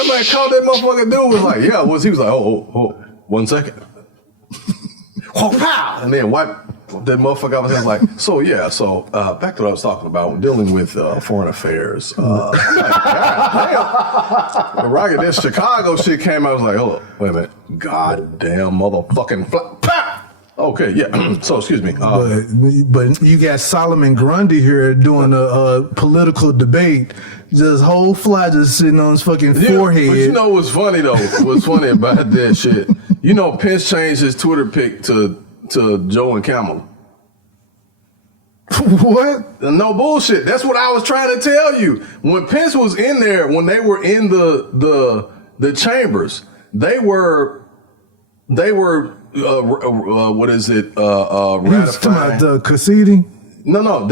man called that motherfucker dude was like, yeah, he was like, oh, 1 second. Oh, pow! And then wiped that motherfucker out. I was like, so back to what I was talking about, dealing with foreign affairs. God damn. The rocket, this Chicago shit came out. I was like, hold up, wait a minute. Goddamn motherfucking pow! Okay, yeah. So, excuse me. But you got Solomon Grundy here doing a political debate. Just whole fly just sitting on his fucking forehead. But you know what's funny though? What's funny about that shit? You know, Pence changed his Twitter pic to Joe and Kamala. What? No bullshit. That's what I was trying to tell you. When Pence was in there, when they were in the chambers, they were what is it? He was talking Ratifying. about the conceding? No.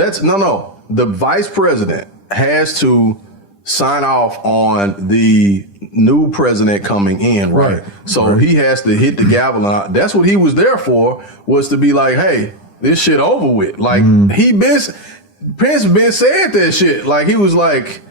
The vice president has to sign off on the new president coming in, right? So he has to hit the gavel. And that's what he was there for, was to be like, hey, this shit over with. Like Pence been said that shit. Like he was like,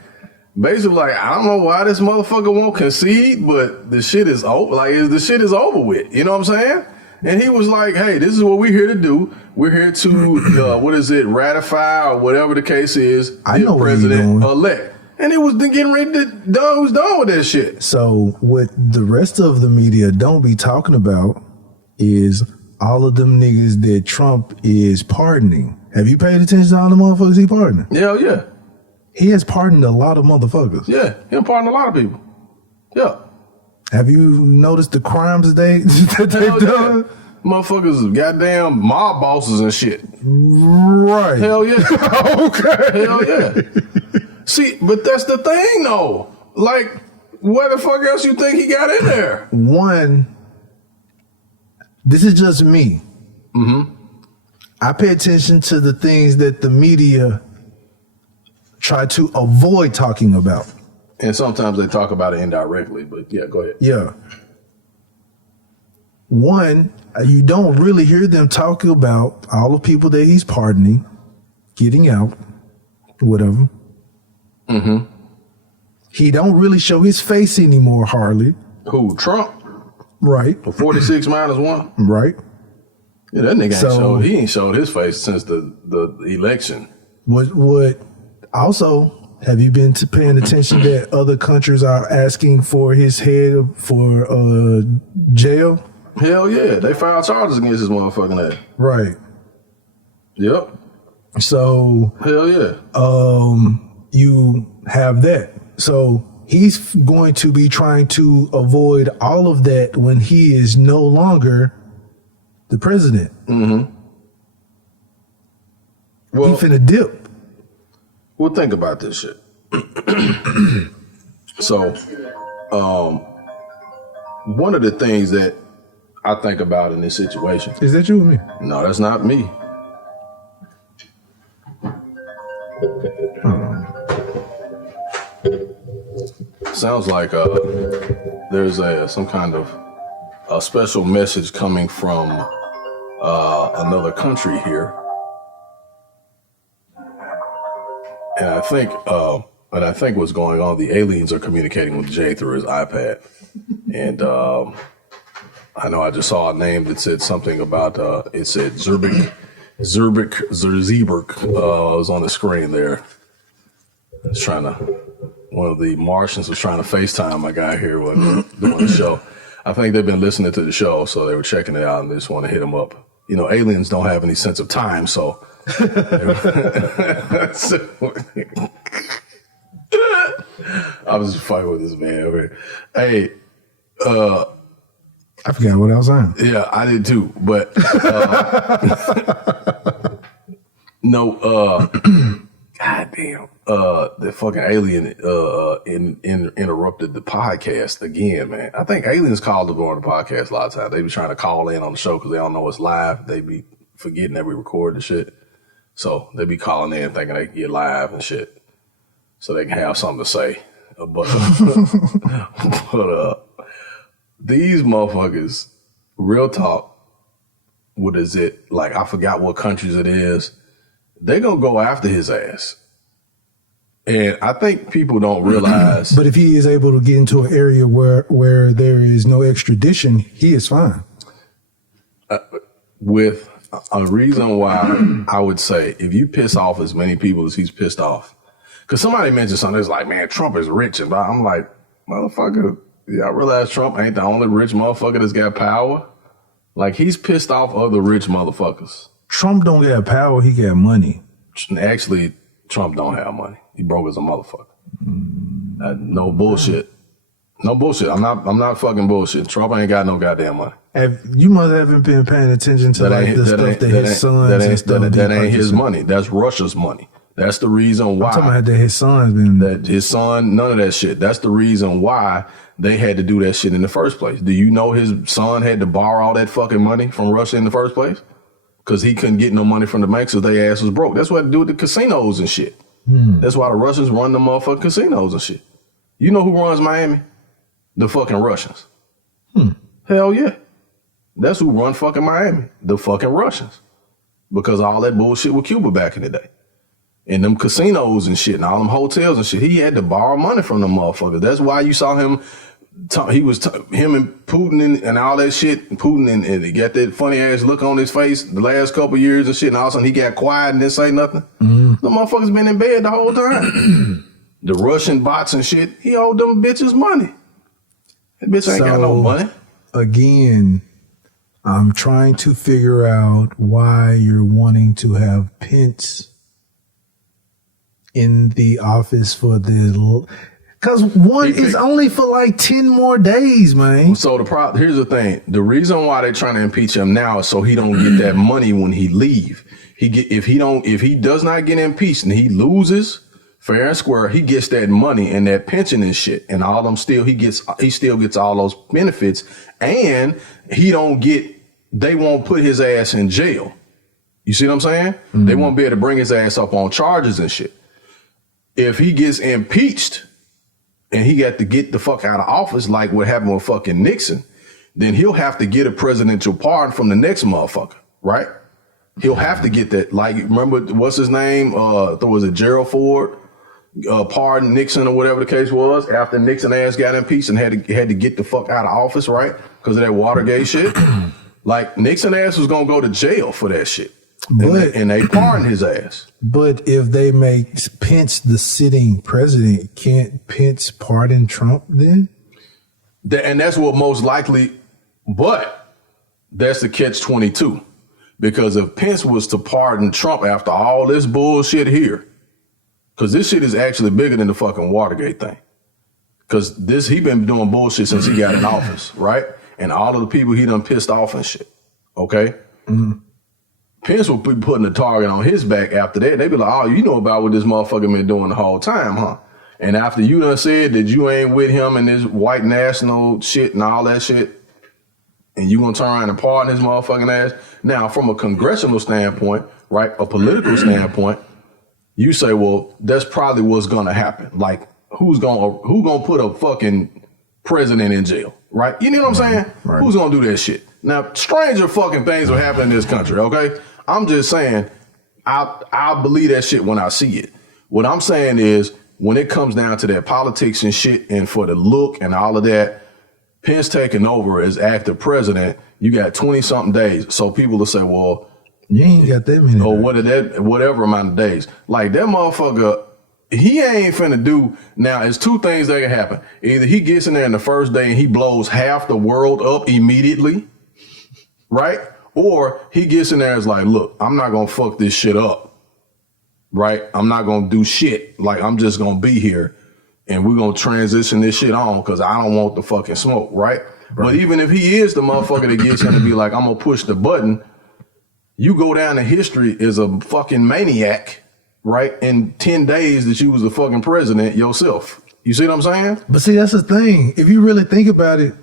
basically like, I don't know why this motherfucker won't concede, but the shit is over. Like the shit is over with. You know what I'm saying? And he was like, hey, this is what we're here to do. We're here to, ratify or whatever the case is, I know the where you're president going. elect. And it was getting ready to done with that shit. So what the rest of the media don't be talking about is all of them niggas that Trump is pardoning. Have you paid attention to all the motherfuckers he pardoning? Yeah. He has pardoned a lot of motherfuckers. Yeah, he pardoned a lot of people. Yeah. Have you noticed the crimes that they've done? Motherfuckers, goddamn mob bosses and shit. Right. Hell yeah. Okay. Hell yeah. See, but that's the thing though. Like, where the fuck else you think he got in there? One, this is just me. Mm-hmm. I pay attention to the things that the media try to avoid talking about. And sometimes they talk about it indirectly, but yeah, go ahead. Yeah. One, you don't really hear them talk about all the people that he's pardoning, getting out, whatever. Mm-hmm. He don't really show his face anymore, hardly. Who? Trump? Right. 46 minus 1? Right. Yeah, that nigga ain't showed his face since the election. What also, have you been paying attention that other countries are asking for his head for jail? Hell yeah. They filed charges against his motherfucking ass. Right. Yep. So hell yeah. You have that. So he's going to be trying to avoid all of that when he is no longer the president. Mm-hmm. Well, he finna dip. Well, think about this shit. So, one of the things that I think about in this situation. Is that you or me? No, that's not me. Sounds like there's some kind of a special message coming from another country here, and I think what's going on, the aliens are communicating with Jay through his iPad, and I know I just saw a name that said something about it said Zerberk was on the screen there. It's trying to. One of the Martians was trying to FaceTime my guy here while doing the show. I think they've been listening to the show, so they were checking it out and they just want to hit him up. You know, aliens don't have any sense of time, so. I was just fighting with this man over here. Hey, I forgot what I was on. Yeah, I did too, but no, goddamn. The fucking alien interrupted the podcast again, man. I think aliens call during the podcast a lot of times. They be trying to call in on the show because they don't know it's live. They be forgetting that we record the shit. So they be calling in thinking they can get live and shit. So they can have something to say. But these motherfuckers, real talk, what is it? Like, I forgot what countries it is. They gonna go after his ass. And I think people don't realize. But if he is able to get into an area where there is no extradition, he is fine. With a reason why I would say if you piss off as many people as he's pissed off, because somebody mentioned something that's like, man, Trump is rich. And I'm like, motherfucker, I realize Trump ain't the only rich motherfucker that's got power. Like, he's pissed off other rich motherfuckers. Trump don't got power, he got money. Actually, Trump don't have money. He broke as a motherfucker. No bullshit. No bullshit. I'm not fucking bullshit. Trump ain't got no goddamn money. You must haven't been paying attention to the stuff that his sons and stuff. That ain't his money. That's Russia's money. That's the reason why. I'm talking about that his son's been. That his son, none of that shit. That's the reason why they had to do that shit in the first place. Do you know his son had to borrow all that fucking money from Russia in the first place? Because he couldn't get no money from the banks because their ass was broke. That's what they do with the casinos and shit. That's why the Russians run the motherfucking casinos and shit. You know who runs Miami? The fucking Russians. Hell yeah. That's who run fucking Miami. The fucking Russians. Because all that bullshit with Cuba back in the day. And them casinos and shit and all them hotels and shit. He had to borrow money from them motherfuckers. That's why you saw him. Him and Putin and all that shit. Putin and he got that funny ass look on his face the last couple of years and shit. And all of a sudden he got quiet and didn't say nothing. The motherfuckers been in bed the whole time. The Russian bots and shit. He owed them bitches money. That bitch ain't got no money. Again, I'm trying to figure out why you're wanting to have Pence in the office for the. Because one is only for like 10 more days, man. So here's the thing. The reason why they're trying to impeach him now is so he don't get that money when he leave. If he does not get impeached and he loses fair and square, he gets that money and that pension and shit and all them he still gets all those benefits, and they won't put his ass in jail. You see what I'm saying? Mm-hmm. They won't be able to bring his ass up on charges and shit. If he gets impeached and he got to get the fuck out of office like what happened with fucking Nixon, then he'll have to get a presidential pardon from the next motherfucker, right? He'll have to get that. Like, remember, what's his name? Was it Gerald Ford? Pardon Nixon or whatever the case was after Nixon ass got impeached and had to get the fuck out of office, right? Because of that Watergate shit. Like, Nixon ass was going to go to jail for that shit. And they pardoned his ass. But if they make Pence the sitting president, can't Pence pardon Trump then? And that's what most likely, but that's the catch-22. Because if Pence was to pardon Trump after all this bullshit here, because this shit is actually bigger than the fucking Watergate thing. Because he been doing bullshit since he got in office, right? And all of the people he done pissed off and shit, okay? Mm-hmm. Pence will be putting the target on his back after that. They be like, oh, you know about what this motherfucker been doing the whole time, huh? And after you done said that you ain't with him and this white national shit and all that shit, and you gonna turn around and pardon his motherfucking ass. Now, from a congressional standpoint, right, a political standpoint, you say, well, that's probably what's gonna happen. Like, who gonna put a fucking president in jail, right? You know what I'm saying? Right. Who's gonna do that shit? Now, stranger fucking things will happen in this country, okay? I'm just saying, I'll believe that shit when I see it. What I'm saying is, when it comes down to that politics and shit, and for the look and all of that, Pence taking over as active president, you got 20-something days. So people will say, well, you ain't got that many. Or whatever amount of days. Like, that motherfucker, he ain't finna do. Now, it's two things that can happen. Either he gets in there in the first day and he blows half the world up immediately, right? Or he gets in there and is like, look, I'm not gonna fuck this shit up, right? I'm not gonna do shit. Like, I'm just gonna be here and we're gonna transition this shit on because I don't want the fucking smoke, right? But even if he is the motherfucker that gets in to be like, I'm gonna push the button, you go down in history as a fucking maniac, right? In 10 days that you was the fucking president yourself. You see what I'm saying? But see, that's the thing. If you really think about it,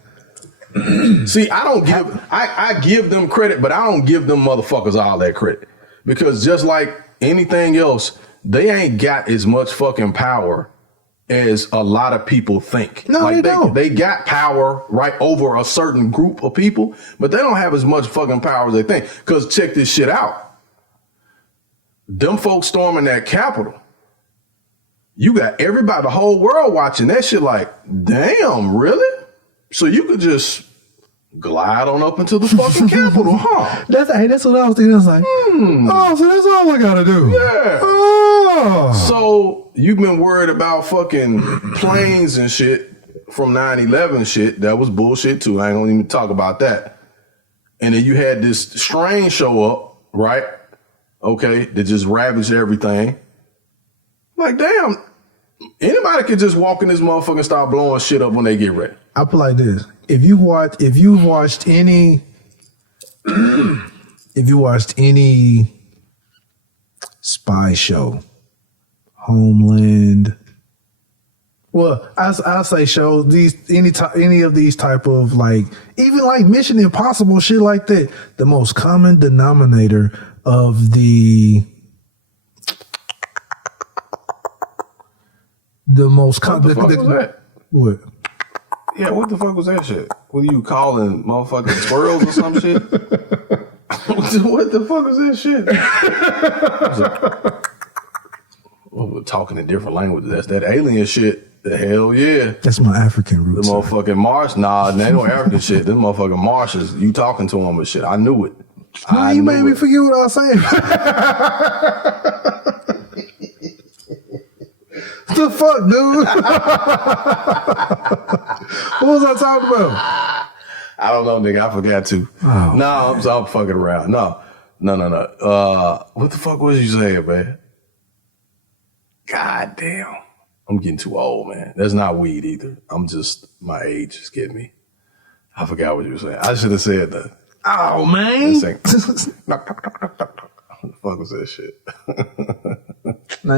see, I give them credit, but I don't give them motherfuckers all that credit. Because just like anything else, they ain't got as much fucking power as a lot of people think. No, like they don't. They got power right over a certain group of people, but they don't have as much fucking power as they think. Because check this shit out. Them folks storming that Capitol, you got everybody, the whole world watching that shit like, damn, really? So you could just glide on up into the fucking Capitol, huh? That's what I was thinking. I was like, oh, so that's all I gotta do. Yeah. Oh. So you've been worried about fucking planes and shit from 9/11 shit. That was bullshit too. I ain't gonna even talk about that. And then you had this strain show up, right? Okay, that just ravaged everything. Like, damn, anybody could just walk in this motherfucker and start blowing shit up when they get ready. I put like this: if you watched any spy show, Homeland, well, I'll say shows, any of these type of, like, even like Mission Impossible shit like that, the most common denominator of the most common. What the fuck was that? What? Yeah, what the fuck was that shit? What are you calling motherfucking squirrels or some shit? What the fuck was that shit? Well, we're talking in different languages. That's that alien shit. The hell yeah. That's my African The roots. motherfucking Marsh. Nah, they ain't no African shit. Them motherfucking Marshes. You talking to them and shit. I knew it. No, you made me forget what I was saying. The fuck, dude? What was I talking about? I don't know, nigga. I forgot to. Oh. No, I'm fucking around. No. What the fuck was you saying, man? God damn. I'm getting too old, man. That's not weed either. I'm just, my age is getting me. I forgot what you were saying. I should have said that. Oh, man. Knock, knock, knock, knock, knock. What the fuck was that shit? Now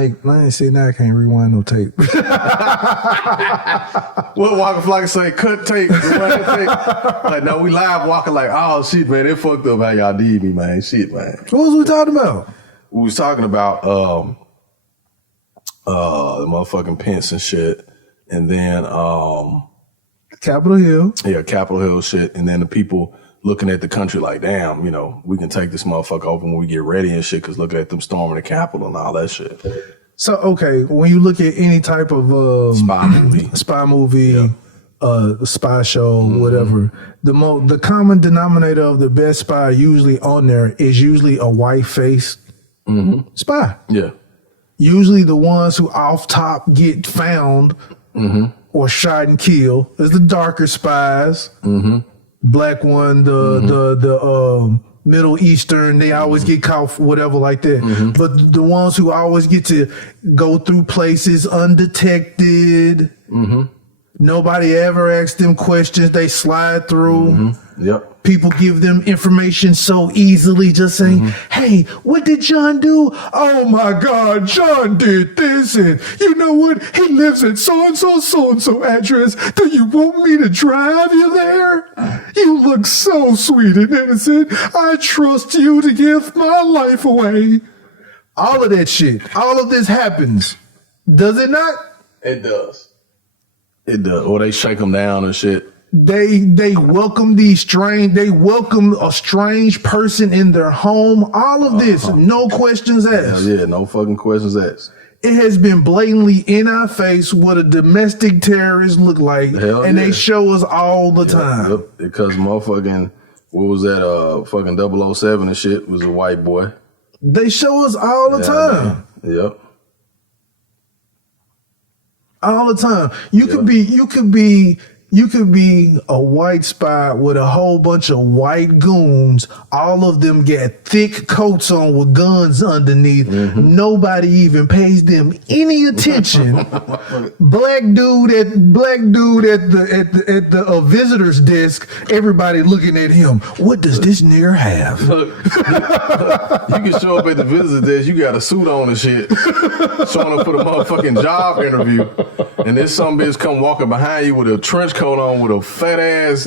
I can't rewind no tape. What Walker Flocker say? Cut tape. Rewind tape. Like, no, we live walking like, oh shit, man, it fucked up how y'all did me, man. Shit, man. What was we talking about? We was talking about the motherfucking Pence and shit, and then Capitol Hill. Yeah, Capitol Hill shit, and then the people looking at the country like, damn, you know, we can take this motherfucker over when we get ready and shit, because looking at them storming the Capitol and all that shit. So, okay, when you look at any type of spy movie, spy show, whatever, the common denominator of the best spy usually on there is usually a white face spy. Yeah. Usually the ones who off top get found or shot and killed is the darker spies. Black one, the Middle Eastern, they always get caught for whatever like that. But the ones who always get to go through places undetected, nobody ever asks them questions, they slide through. Yep. People give them information so easily, just saying, hey, what did John do? Oh my God, John did this. And you know what? He lives at so-and-so address. Do you want me to drive you there? You look so sweet and innocent. I trust you to give my life away. All of that shit. All of this happens. Does it not? It does. It does. Or they shake them down and shit. They welcome they welcome a strange person in their home. All of this, no questions asked. Yeah, no fucking questions asked. It has been blatantly in our face what a domestic terrorist look like, they show us all the time. Yep, because motherfucking, what was that, fucking 007 and shit was a white boy. They show us all the time. Man. Yep. All the time. You could be a white spy with a whole bunch of white goons. All of them get thick coats on with guns underneath. Nobody even pays them any attention. Black dude at the visitor's desk. Everybody looking at him. What does this nigger have? Look, you can show up at the visitor's desk. You got a suit on and shit, showing up for the motherfucking job interview, and then some bitch come walking behind you with a trench coat on with a fat ass,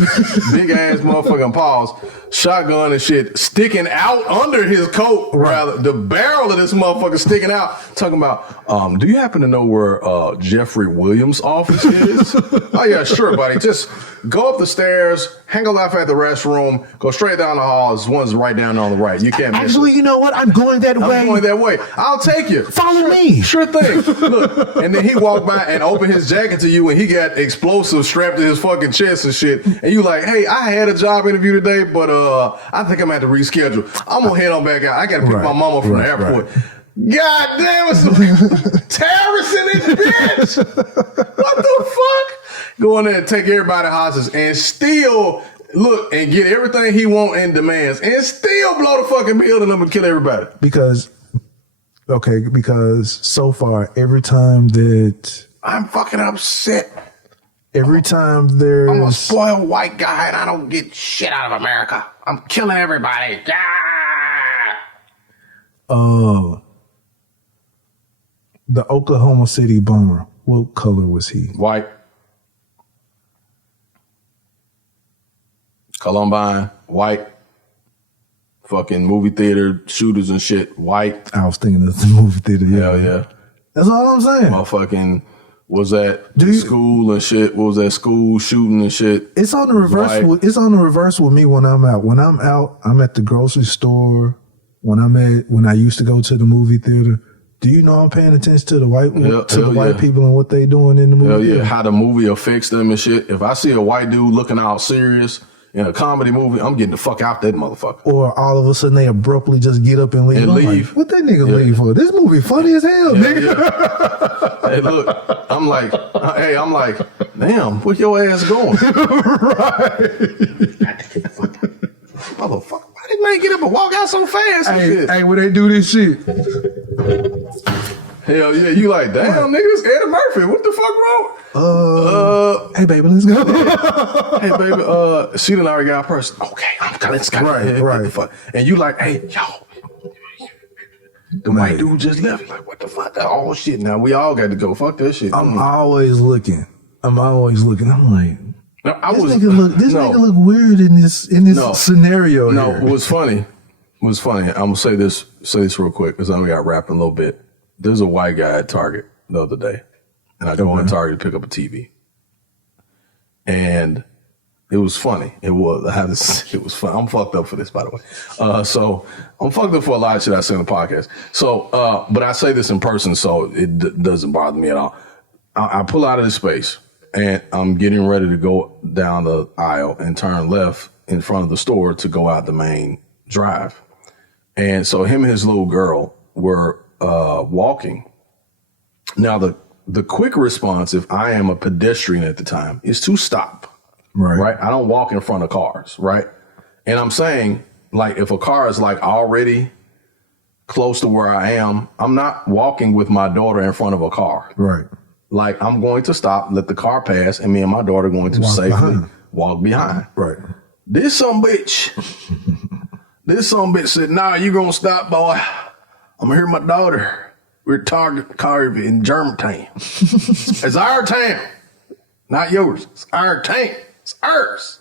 big ass motherfucking paws, shotgun and shit sticking out under his coat. Rather, the barrel of this motherfucker sticking out. Talking about, do you happen to know where Jeffrey Williams' office is? Oh yeah, sure, buddy. Just go up the stairs, hang a left at the restroom, go straight down the hall. This one's right down on the right. You can't miss Actually, it. you know what? I'm going that way. I'm going that way. I'll take you. Follow me. Sure thing. Look, and then he walked by and opened his jacket to you, and he got explosives strapped to his fucking chest and shit. And you like, hey, I had a job interview today, but I think I'm gonna have to reschedule. I'm gonna head on back out. I gotta pick my mama from the airport. God damn, it's some terrorists in this bitch. What the fuck? Go in there and take everybody hostage and still look and get everything he want and demands and still blow the fucking building up and kill everybody. Because so far, every time that I'm fucking upset. Every time there's... I'm a spoiled white guy and I don't get shit out of America. I'm killing everybody. The Oklahoma City bomber, what color was he? White. Columbine, white. Fucking movie theater shooters and shit, white. I was thinking of the movie theater. Yeah. That's all I'm saying. Motherfucking... Was that school and shit? What was that school shooting and shit? It's on the reverse. It's on the reverse with me when I'm out. When I'm out, I'm at the grocery store. When I used to go to the movie theater. Do you know I'm paying attention to the white people and what they doing in the movie? Hell yeah, how the movie affects them and shit. If I see a white dude looking all serious in a comedy movie, I'm getting the fuck out that motherfucker. Or all of a sudden they abruptly just get up and leave. Like, what that nigga leave for? This movie funny as hell, nigga. Yeah. Hey, look, I'm like, damn, where your ass going? Right. Got to get the fuck out. Motherfucker, why did man get up and walk out so fast? Hey, when they do this shit. Hell yeah, you like, damn, nigga, it's Eddie Murphy. What the fuck wrong? Hey, baby, let's go. Hey, baby, she done already got person. Okay, let's go. Right. The fuck? And you like, hey, yo, the white dude just left. Like, what the fuck? Oh, shit, now we all got to go. Fuck that shit. I'm always looking. I'm like, No, this nigga look weird in this scenario. No, here. what was funny. I'm gonna say this real quick because I only got wrapped in a little bit. There's a white guy at Target the other day, and I go in Target to pick up a TV, and it was funny. It was fun. I'm fucked up for this, by the way. So I'm fucked up for a lot of shit I say on the podcast. So, but I say this in person, so it doesn't bother me at all. I pull out of this space, and I'm getting ready to go down the aisle and turn left in front of the store to go out the main drive. And so him and his little girl were walking. Now, the quick response, if I am a pedestrian at the time, is to stop. Right. I don't walk in front of cars. Right. And I'm saying, like, if a car is like already close to where I am, I'm not walking with my daughter in front of a car. Right. Like, I'm going to stop, let the car pass, and me and my daughter are going to safely walk behind. Right. This some bitch said, nah, you gonna stop, boy. I'm gonna hear my daughter. We're Target car in Germantown. It's our town, not yours. It's our town. It's ours.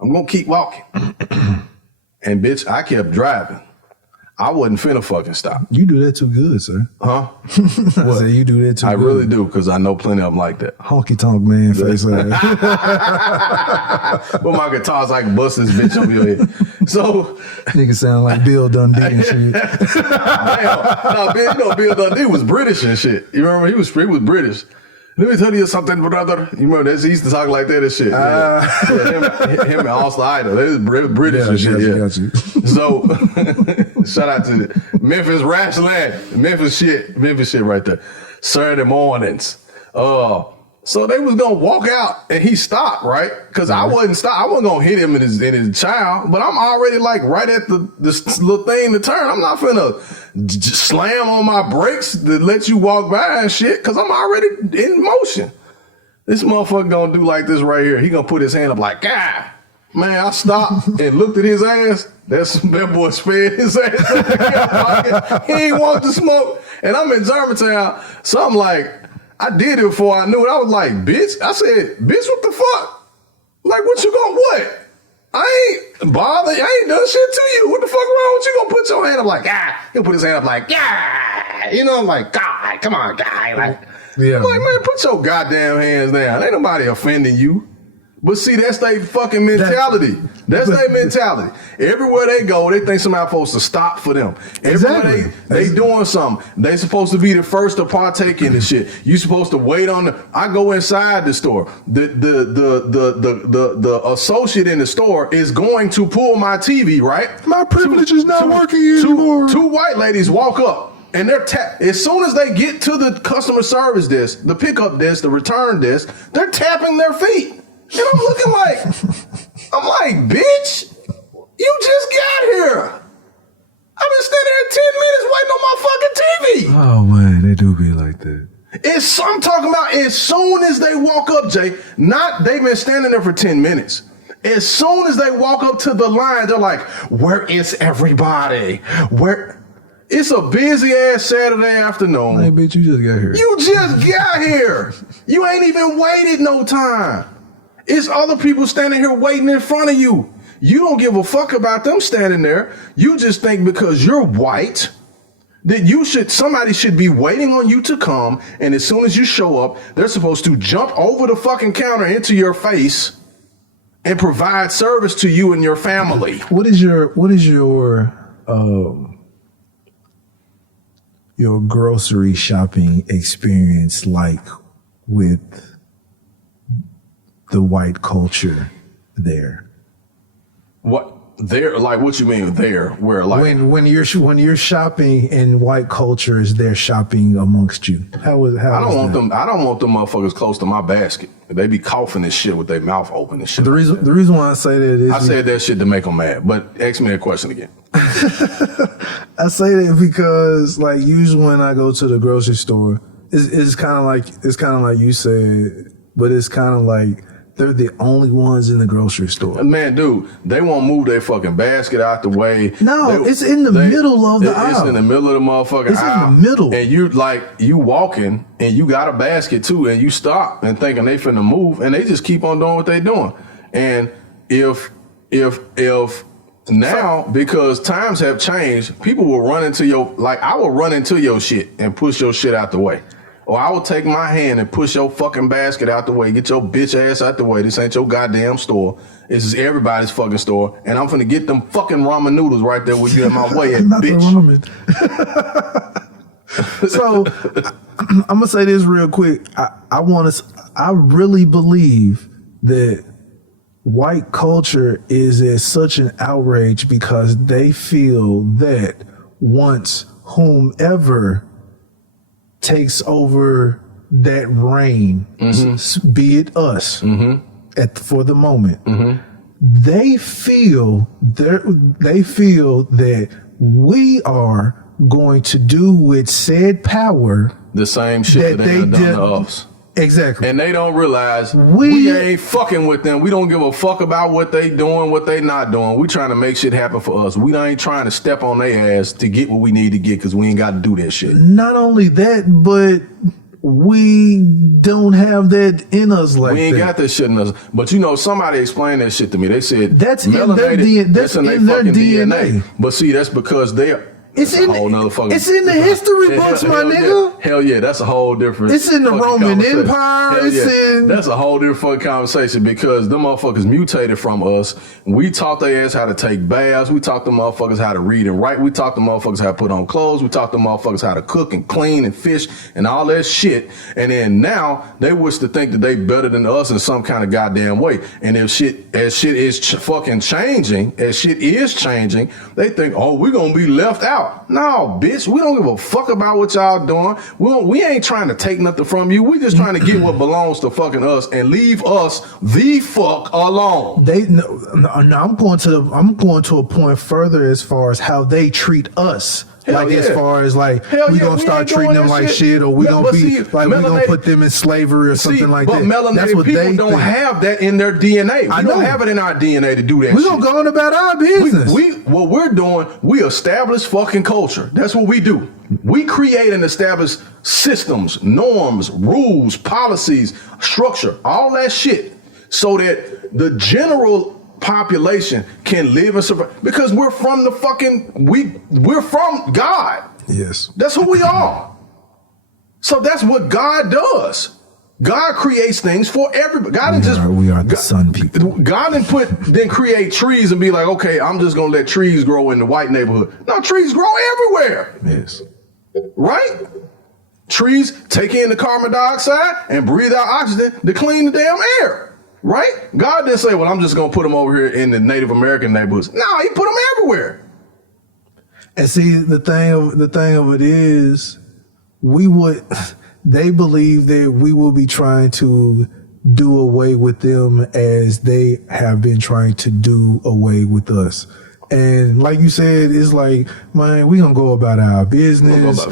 I'm gonna keep walking. And bitch, I kept driving. I wasn't finna fucking stop. You do that too good, sir. Huh? I said you do that too good. I really do, because I know plenty of them like that. Honky tonk man face ass. With my guitars, I can bust this bitch over your head. So Nigga sound like Bill Dundee and shit. Damn. No, Bill Dundee was British and shit. You remember? He was British. Let me tell you something, brother. You remember that? He used to talk like that and shit. Him and Oscar Idol. They was British and shit. Got you. So, shout out to Memphis Rashland. Memphis shit right there. Saturday mornings. So they was gonna walk out and he stopped, right? Cause I wasn't gonna hit him in his child, but I'm already like right at this little thing to turn. I'm not finna slam on my brakes to let you walk by and shit, cause I'm already in motion. This motherfucker gonna do like this right here. He gonna put his hand up like, God, man, I stopped and looked at his ass. That boy sped his ass. He ain't want to smoke. And I'm in Germantown, so I'm like, I did it before I knew it. I was like, bitch. I said, bitch, what the fuck? Like, what you gonna what? I ain't bothered. I ain't done shit to you. What the fuck wrong with you? Gonna put your hand up like, He'll put his hand up like, You know, I'm like, God, come on, guy. Like, yeah. I'm like, man, put your goddamn hands down. Ain't nobody offending you. But see, that's their fucking mentality. That's their mentality. Everywhere they go, they think somebody's supposed to stop for them. Exactly. They doing something. They supposed to be the first to partake in this shit. You supposed to wait on I go inside the store. The associate in the store is going to pull my TV, right? My privilege is not working anymore. Two white ladies walk up. And they're as soon as they get to the customer service desk, the pickup desk, the return desk, they're tapping their feet. And I'm looking like, bitch, you just got here. I've been standing here 10 minutes waiting on my fucking TV. Oh man, they do be like that. I'm talking about as soon as they walk up, Jay, they've been standing there for 10 minutes. As soon as they walk up to the line, they're like, where is everybody? It's a busy ass Saturday afternoon. Hey, bitch, you just got here. You just got here. You ain't even waited no time. It's other people standing here waiting in front of you. You don't give a fuck about them standing there. You just think because you're white that somebody should be waiting on you to come, and as soon as you show up, they're supposed to jump over the fucking counter into your face and provide service to you and your family. What is your grocery shopping experience like with the white culture there? What there? Like, what you mean there? Where, like, when you're shopping in white cultures, they're shopping amongst you. I don't want them motherfuckers close to my basket. They be coughing and shit with their mouth open and shit. The reason why I say that is I said that shit to make them mad. But ask me that question again. I say that because, like, usually when I go to the grocery store, it's kind of like you said, but it's kind of like they're the only ones in the grocery store. Man, dude, they won't move their fucking basket out the way. No, it's in the middle of the aisle. It's in the middle of the motherfucking aisle. In the middle. And you walking and you got a basket too, and you stop and thinking they finna move, and they just keep on doing what they doing. And if now, because times have changed, people will run into I will run into your shit and push your shit out the way. Or I will take my hand and push your fucking basket out the way. Get your bitch ass out the way. This ain't your goddamn store. This is everybody's fucking store. And I'm finna get them fucking ramen noodles right there with you in my way, Not bitch. The ramen. So I'm gonna say this real quick. I really believe that white culture is at such an outrage because they feel that once whomever takes over that reign, be it us, for the moment, they feel that we are going to do with said power the same shit that they done to us. Exactly. And they don't realize we ain't fucking with them. We don't give a fuck about what they doing, what they not doing. We trying to make shit happen for us. We ain't trying to step on their ass to get what we need to get because we ain't got to do that shit. Not only that, but we don't have that in us like that. We ain't got that shit in us. But you know, somebody explained that shit to me. They said that's in their DNA. That's in their fucking DNA. But see, that's because they're It's in the history books, my nigga. Yeah. Hell yeah, that's a whole different. It's in the Roman Empire. That's a whole different fucking conversation because them motherfuckers mutated from us. We taught their ass how to take baths. We taught them motherfuckers how to read and write. We taught them motherfuckers how to put on clothes. We taught them motherfuckers how to cook and clean and fish and all that shit. And then now they wish to think that they better than us in some kind of goddamn way. And if shit is fucking changing, they think, oh, we're gonna be left out. No, bitch, we don't give a fuck about what y'all doing. We ain't trying to take nothing from you. We just trying to get what belongs to fucking us and leave us the fuck alone. I'm going to a point further as far as how they treat us. As far as we gonna start treating them like shit, or we gonna be we gonna put them in slavery or something like that. But melanated people don't have that in their DNA. We don't have it in our DNA to do that. We gonna go on about our business. What we're doing, we establish fucking culture. That's what we do. We create and establish systems, norms, rules, policies, structure, all that shit, so that the general population can live and survive because we're from the fucking we're from God. Yes, that's who we are. So that's what God does. God creates things for everybody. We are the sun people. God didn't create trees and be like, okay, I'm just gonna let trees grow in the white neighborhood. No, trees grow everywhere. Yes, right. Trees take in the carbon dioxide and breathe out oxygen to clean the damn air. Right? God didn't say, well, I'm just going to put them over here in the Native American neighborhoods. No, he put them everywhere. And see, the thing of it is, they believe that we will be trying to do away with them as they have been trying to do away with us. And like you said, it's like, man, we going to go about our business.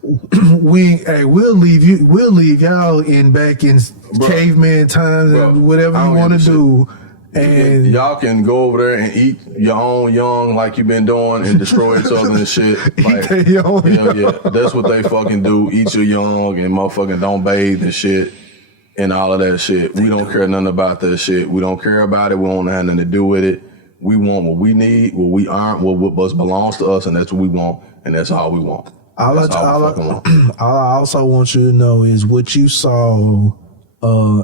We'll leave y'all back in caveman times and whatever you want to do. And y'all can go over there and eat your own young like you've been doing and destroy each other and shit. Like, that's what they fucking do. Eat your young and motherfucking don't bathe and shit and all of that shit. We don't care nothing about that shit. We don't care about it. We don't have nothing to do with it. We want what we need, what we aren't, what belongs to us, and that's what we want, and that's all we want. All I also want you to know is what you saw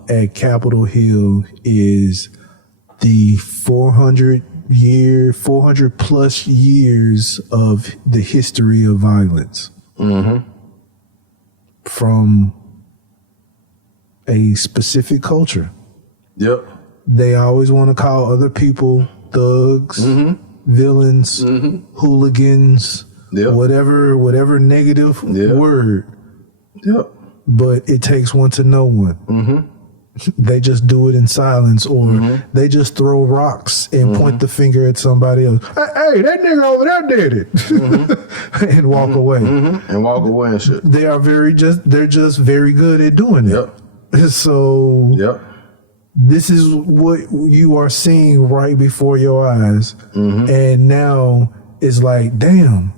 at Capitol Hill is the 400 plus years of the history of violence from a specific culture. Yep. They always want to call other people thugs, villains, hooligans, whatever negative word. Yep. But it takes one to know one. they just do it in silence, or they just throw rocks and point the finger at somebody else. Hey, that nigga over there did it, and walk away. And walk away and shit. They're just very good at doing it. So this is what you are seeing right before your eyes, and now it's like, damn.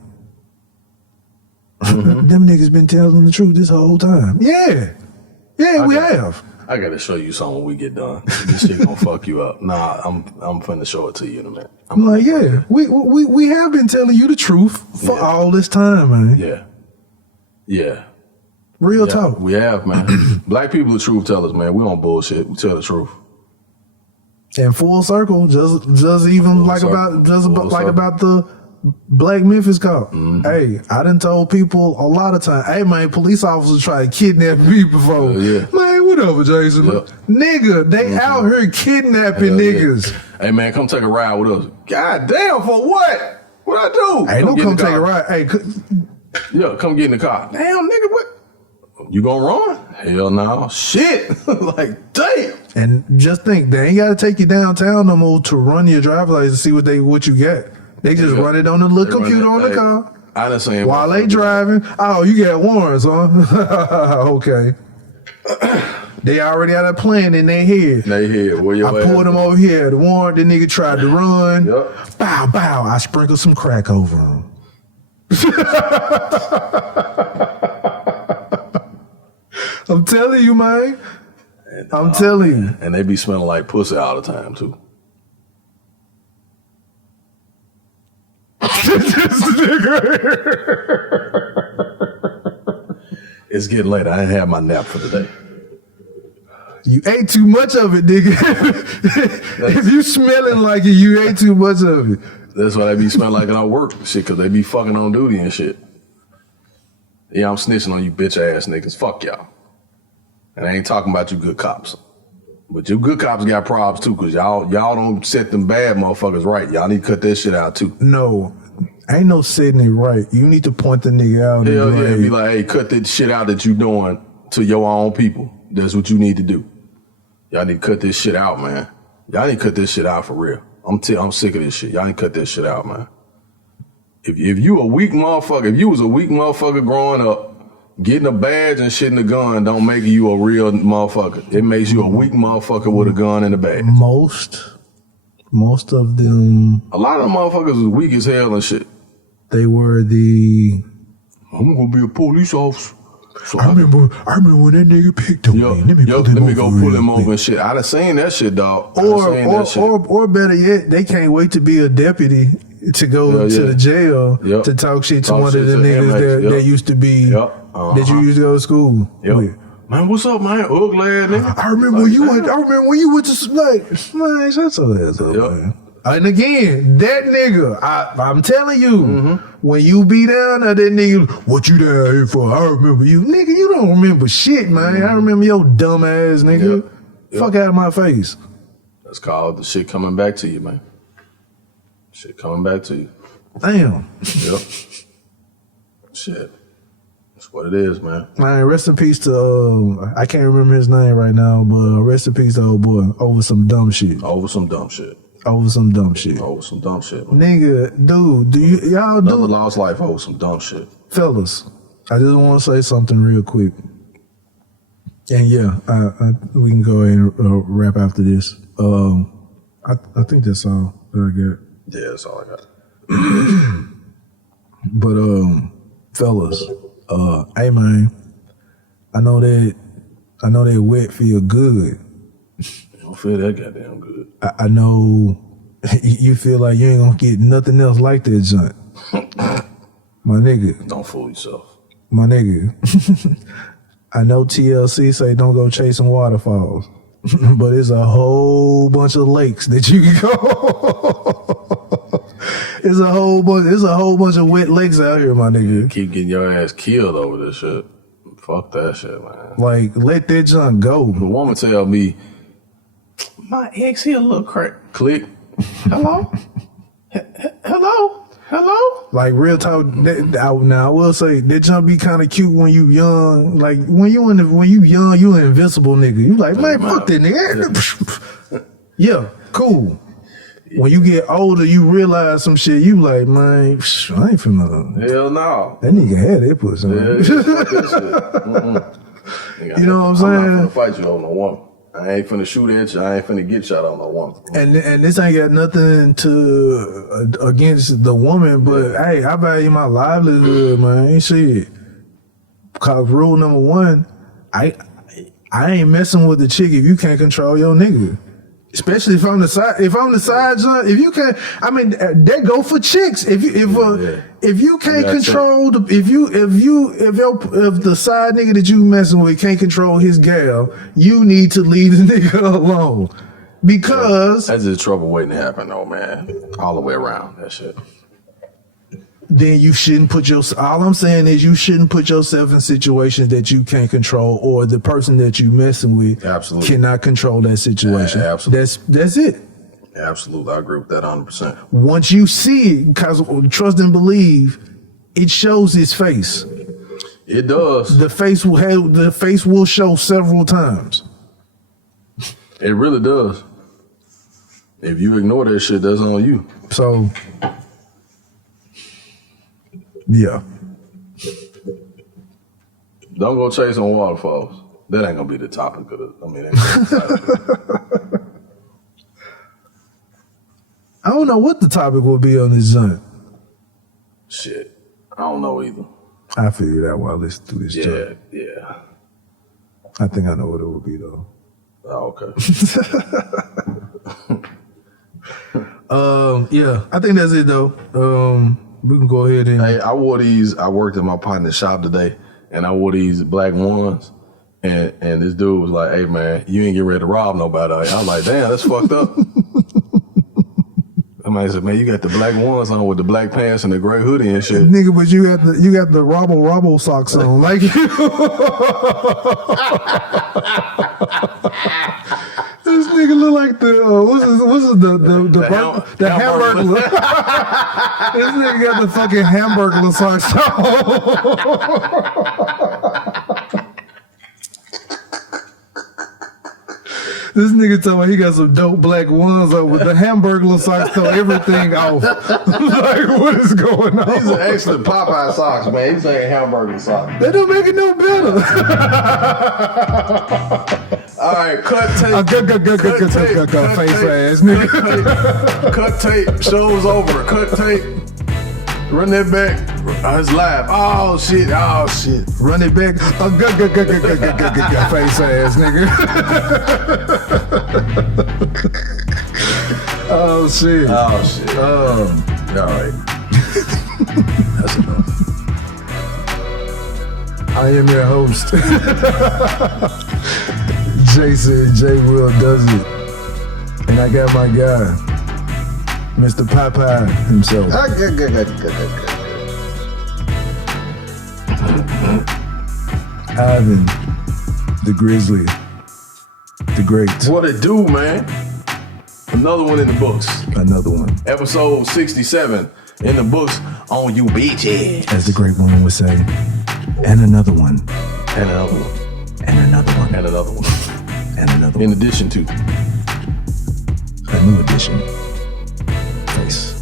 Them niggas been telling the truth this whole time. Yeah, we have. I gotta show you something when we get done. This shit gonna fuck you up. Nah, I'm finna show it to you in a minute. I'm like, yeah, we have been telling you the truth for all this time, man. Yeah. Real talk. We have, man. Black people are truth tellers, man. We don't bullshit. We tell the truth. And full circle, just even like about the Black Memphis cop. Hey, I done told people a lot of times, hey man, police officers try to kidnap me before. Man, whatever, Jason. Nigga, they out here kidnapping niggas. Hey man, come take a ride with us. God damn, for what? What I do? Hey, don't come take a ride. Hey, come get in the car. Damn, nigga, what? You gonna run? Hell no. Shit. Like, damn. And just think, they ain't gotta take you downtown no more to run your driver's license to see what you got. They just run it on the little computer on the car. I done seen while they driving. Oh, you got warrants, huh? Okay. They already had a plan in their head. Where your I pulled them over here. The warrant, the nigga tried to run. Bow, bow. I sprinkled some crack over him. I'm telling you, man. I'm telling you. And they be smelling like pussy all the time, too. It's getting late. I didn't have my nap for today. You ate too much of it, nigga. If you smelling like it, you ate too much of it. That's why they be smelling like it at work, shit, because they be fucking on duty and shit. Yeah, I'm snitching on you bitch ass niggas. Fuck y'all. And I ain't talking about you good cops. But you good cops got problems too, because y'all don't set them bad motherfuckers right. Y'all need to cut that shit out too. No, ain't no setting it right. You need to point the nigga out. Hell yeah, be like, hey, cut that shit out that you doing to your own people. That's what you need to do. Y'all need to cut this shit out, man. Y'all need to cut this shit out for real. I'm sick of this shit. Y'all need to cut this shit out, man. If you a weak motherfucker, if you was a weak motherfucker growing up, getting a badge and shit in the gun don't make you a real motherfucker. It makes you a weak motherfucker with a gun and a badge. Most of them. A lot of them motherfuckers was weak as hell and shit. They were the. I'm gonna be a police officer. So I remember when that nigga picked on me. Let me go pull him over and shit. I done seen that shit, dog. Or better yet, they can't wait to be a deputy to go to the jail to talk shit to one of the niggas that used to be that you used to go to school with. Man, what's up, man? Ugly ass nigga. I remember when you went to man, shut your ass up, man. And again, that nigga, I'm telling you, when you be down there, that nigga, what you down here for? I remember you. Nigga, you don't remember shit, man. I remember your dumb ass, nigga. Fuck out of my face. That's called the shit coming back to you, man. Shit coming back to you. Damn. Yep. Shit. That's what it is, man. Man, rest in peace to, I can't remember his name right now, but rest in peace to old boy over some dumb shit. Over some dumb shit. Over some dumb shit. Over some dumb shit, man. Nigga, dude, y'all do Another lost life over some dumb shit. Fellas, I just want to say something real quick. And yeah, we can go ahead and wrap after this. I think that's all that I got. Yeah, that's all I got. But fellas, hey man, I know that wet feel good. I don't feel that goddamn good. I know you feel like you ain't gonna get nothing else like that junk. My nigga. Don't fool yourself. My nigga. I know TLC say don't go chasing waterfalls, but it's a whole bunch of lakes that you can go. It's a whole bunch of wet lakes out here, my nigga. You keep getting your ass killed over this shit. Fuck that shit, man. Like, let that junk go. The woman tell me, my ex, he a little crack. Click. Hello? Hello? Hello? Like real talk. Now I will say that jump be kind of cute when you young. Like when you young, you an invincible nigga. You like, man, fuck that nigga. Yeah, cool. When you get older, you realize some shit. You like, man, I ain't finna. Hell no. That nigga had that pussy. Yeah, fuck that shit. You know what I'm saying? I'm not finna fight you on no woman. I ain't finna shoot at you. I ain't finna get shot on no woman. And this ain't got nothing to against the woman, but hey, I value my livelihood, man. Ain't shit. Cause rule number one, I ain't messing with the chick if you can't control your nigga. Especially if I'm the side, John, if you can't, I mean, that go for chicks. If you can't control if the side nigga that you messing with can't control his gal, you need to leave the nigga alone. Because that's just trouble waiting to happen, though, man. All the way around that shit. Then you shouldn't all I'm saying is you shouldn't put yourself in situations that you can't control, or the person that you messing with Absolutely cannot control that situation. Yeah, absolutely. That's it. Absolutely. I agree with that 100%. Once you see it, because trust and believe, it shows his face. It does. The face will show several times. It really does. If you ignore that shit, that's on you. So yeah. Don't go chasing waterfalls. That ain't gonna be the topic of I don't know what the topic will be on this joint. Shit. I don't know either. I figured out while I listen to this joint. Yeah. I think I know what it will be though. Oh, okay. Yeah, I think that's it though. We can go ahead and. Hey, I wore these. I worked at my partner's shop today, and I wore these black ones. And this dude was like, "Hey man, you ain't getting ready to rob nobody." I was like, "Damn, that's fucked up." Somebody said, "Man, you got the black ones on with the black pants and the gray hoodie and shit." Nigga, but you got the Robbo socks on, like you. This nigga look like the hamburger. This nigga got the fucking hamburger socks on. This nigga talking about he got some dope black ones on with the hamburger socks, throw everything off. Like, what is going on? These are actually Popeye socks, man. He's saying hamburger socks. That don't make it no better. All right, cut tape. Face ass nigga. Cut tape. Show's over. Cut tape. Run that back. It's live. Oh shit. Run it back. Face ass nigga. Oh shit. All right. That's enough. I am your host. Jason JWILLDOES. And I got my guy, Mr. Popeye himself. Ivan, the Grizzly, the Great. What it do, man? Another one in the books. Another one. Episode 67 in the books on you bitches. As the great woman would say. And another one. And another one. And another one. And another one. And another one. In addition to a new edition. Face.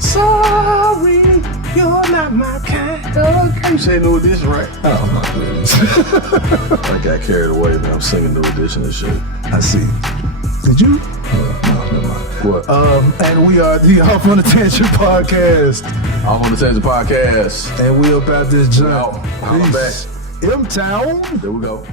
Sorry, you're not my kind. Okay, you say new edition, right? Oh my goodness. I got carried away, man. I'm singing new edition and shit. I see. Did you? No, never mind. What? And we are the Off on the Tangent podcast. Off on the Tangent podcast. And we about this jump. Holla back. M-Town. There we go.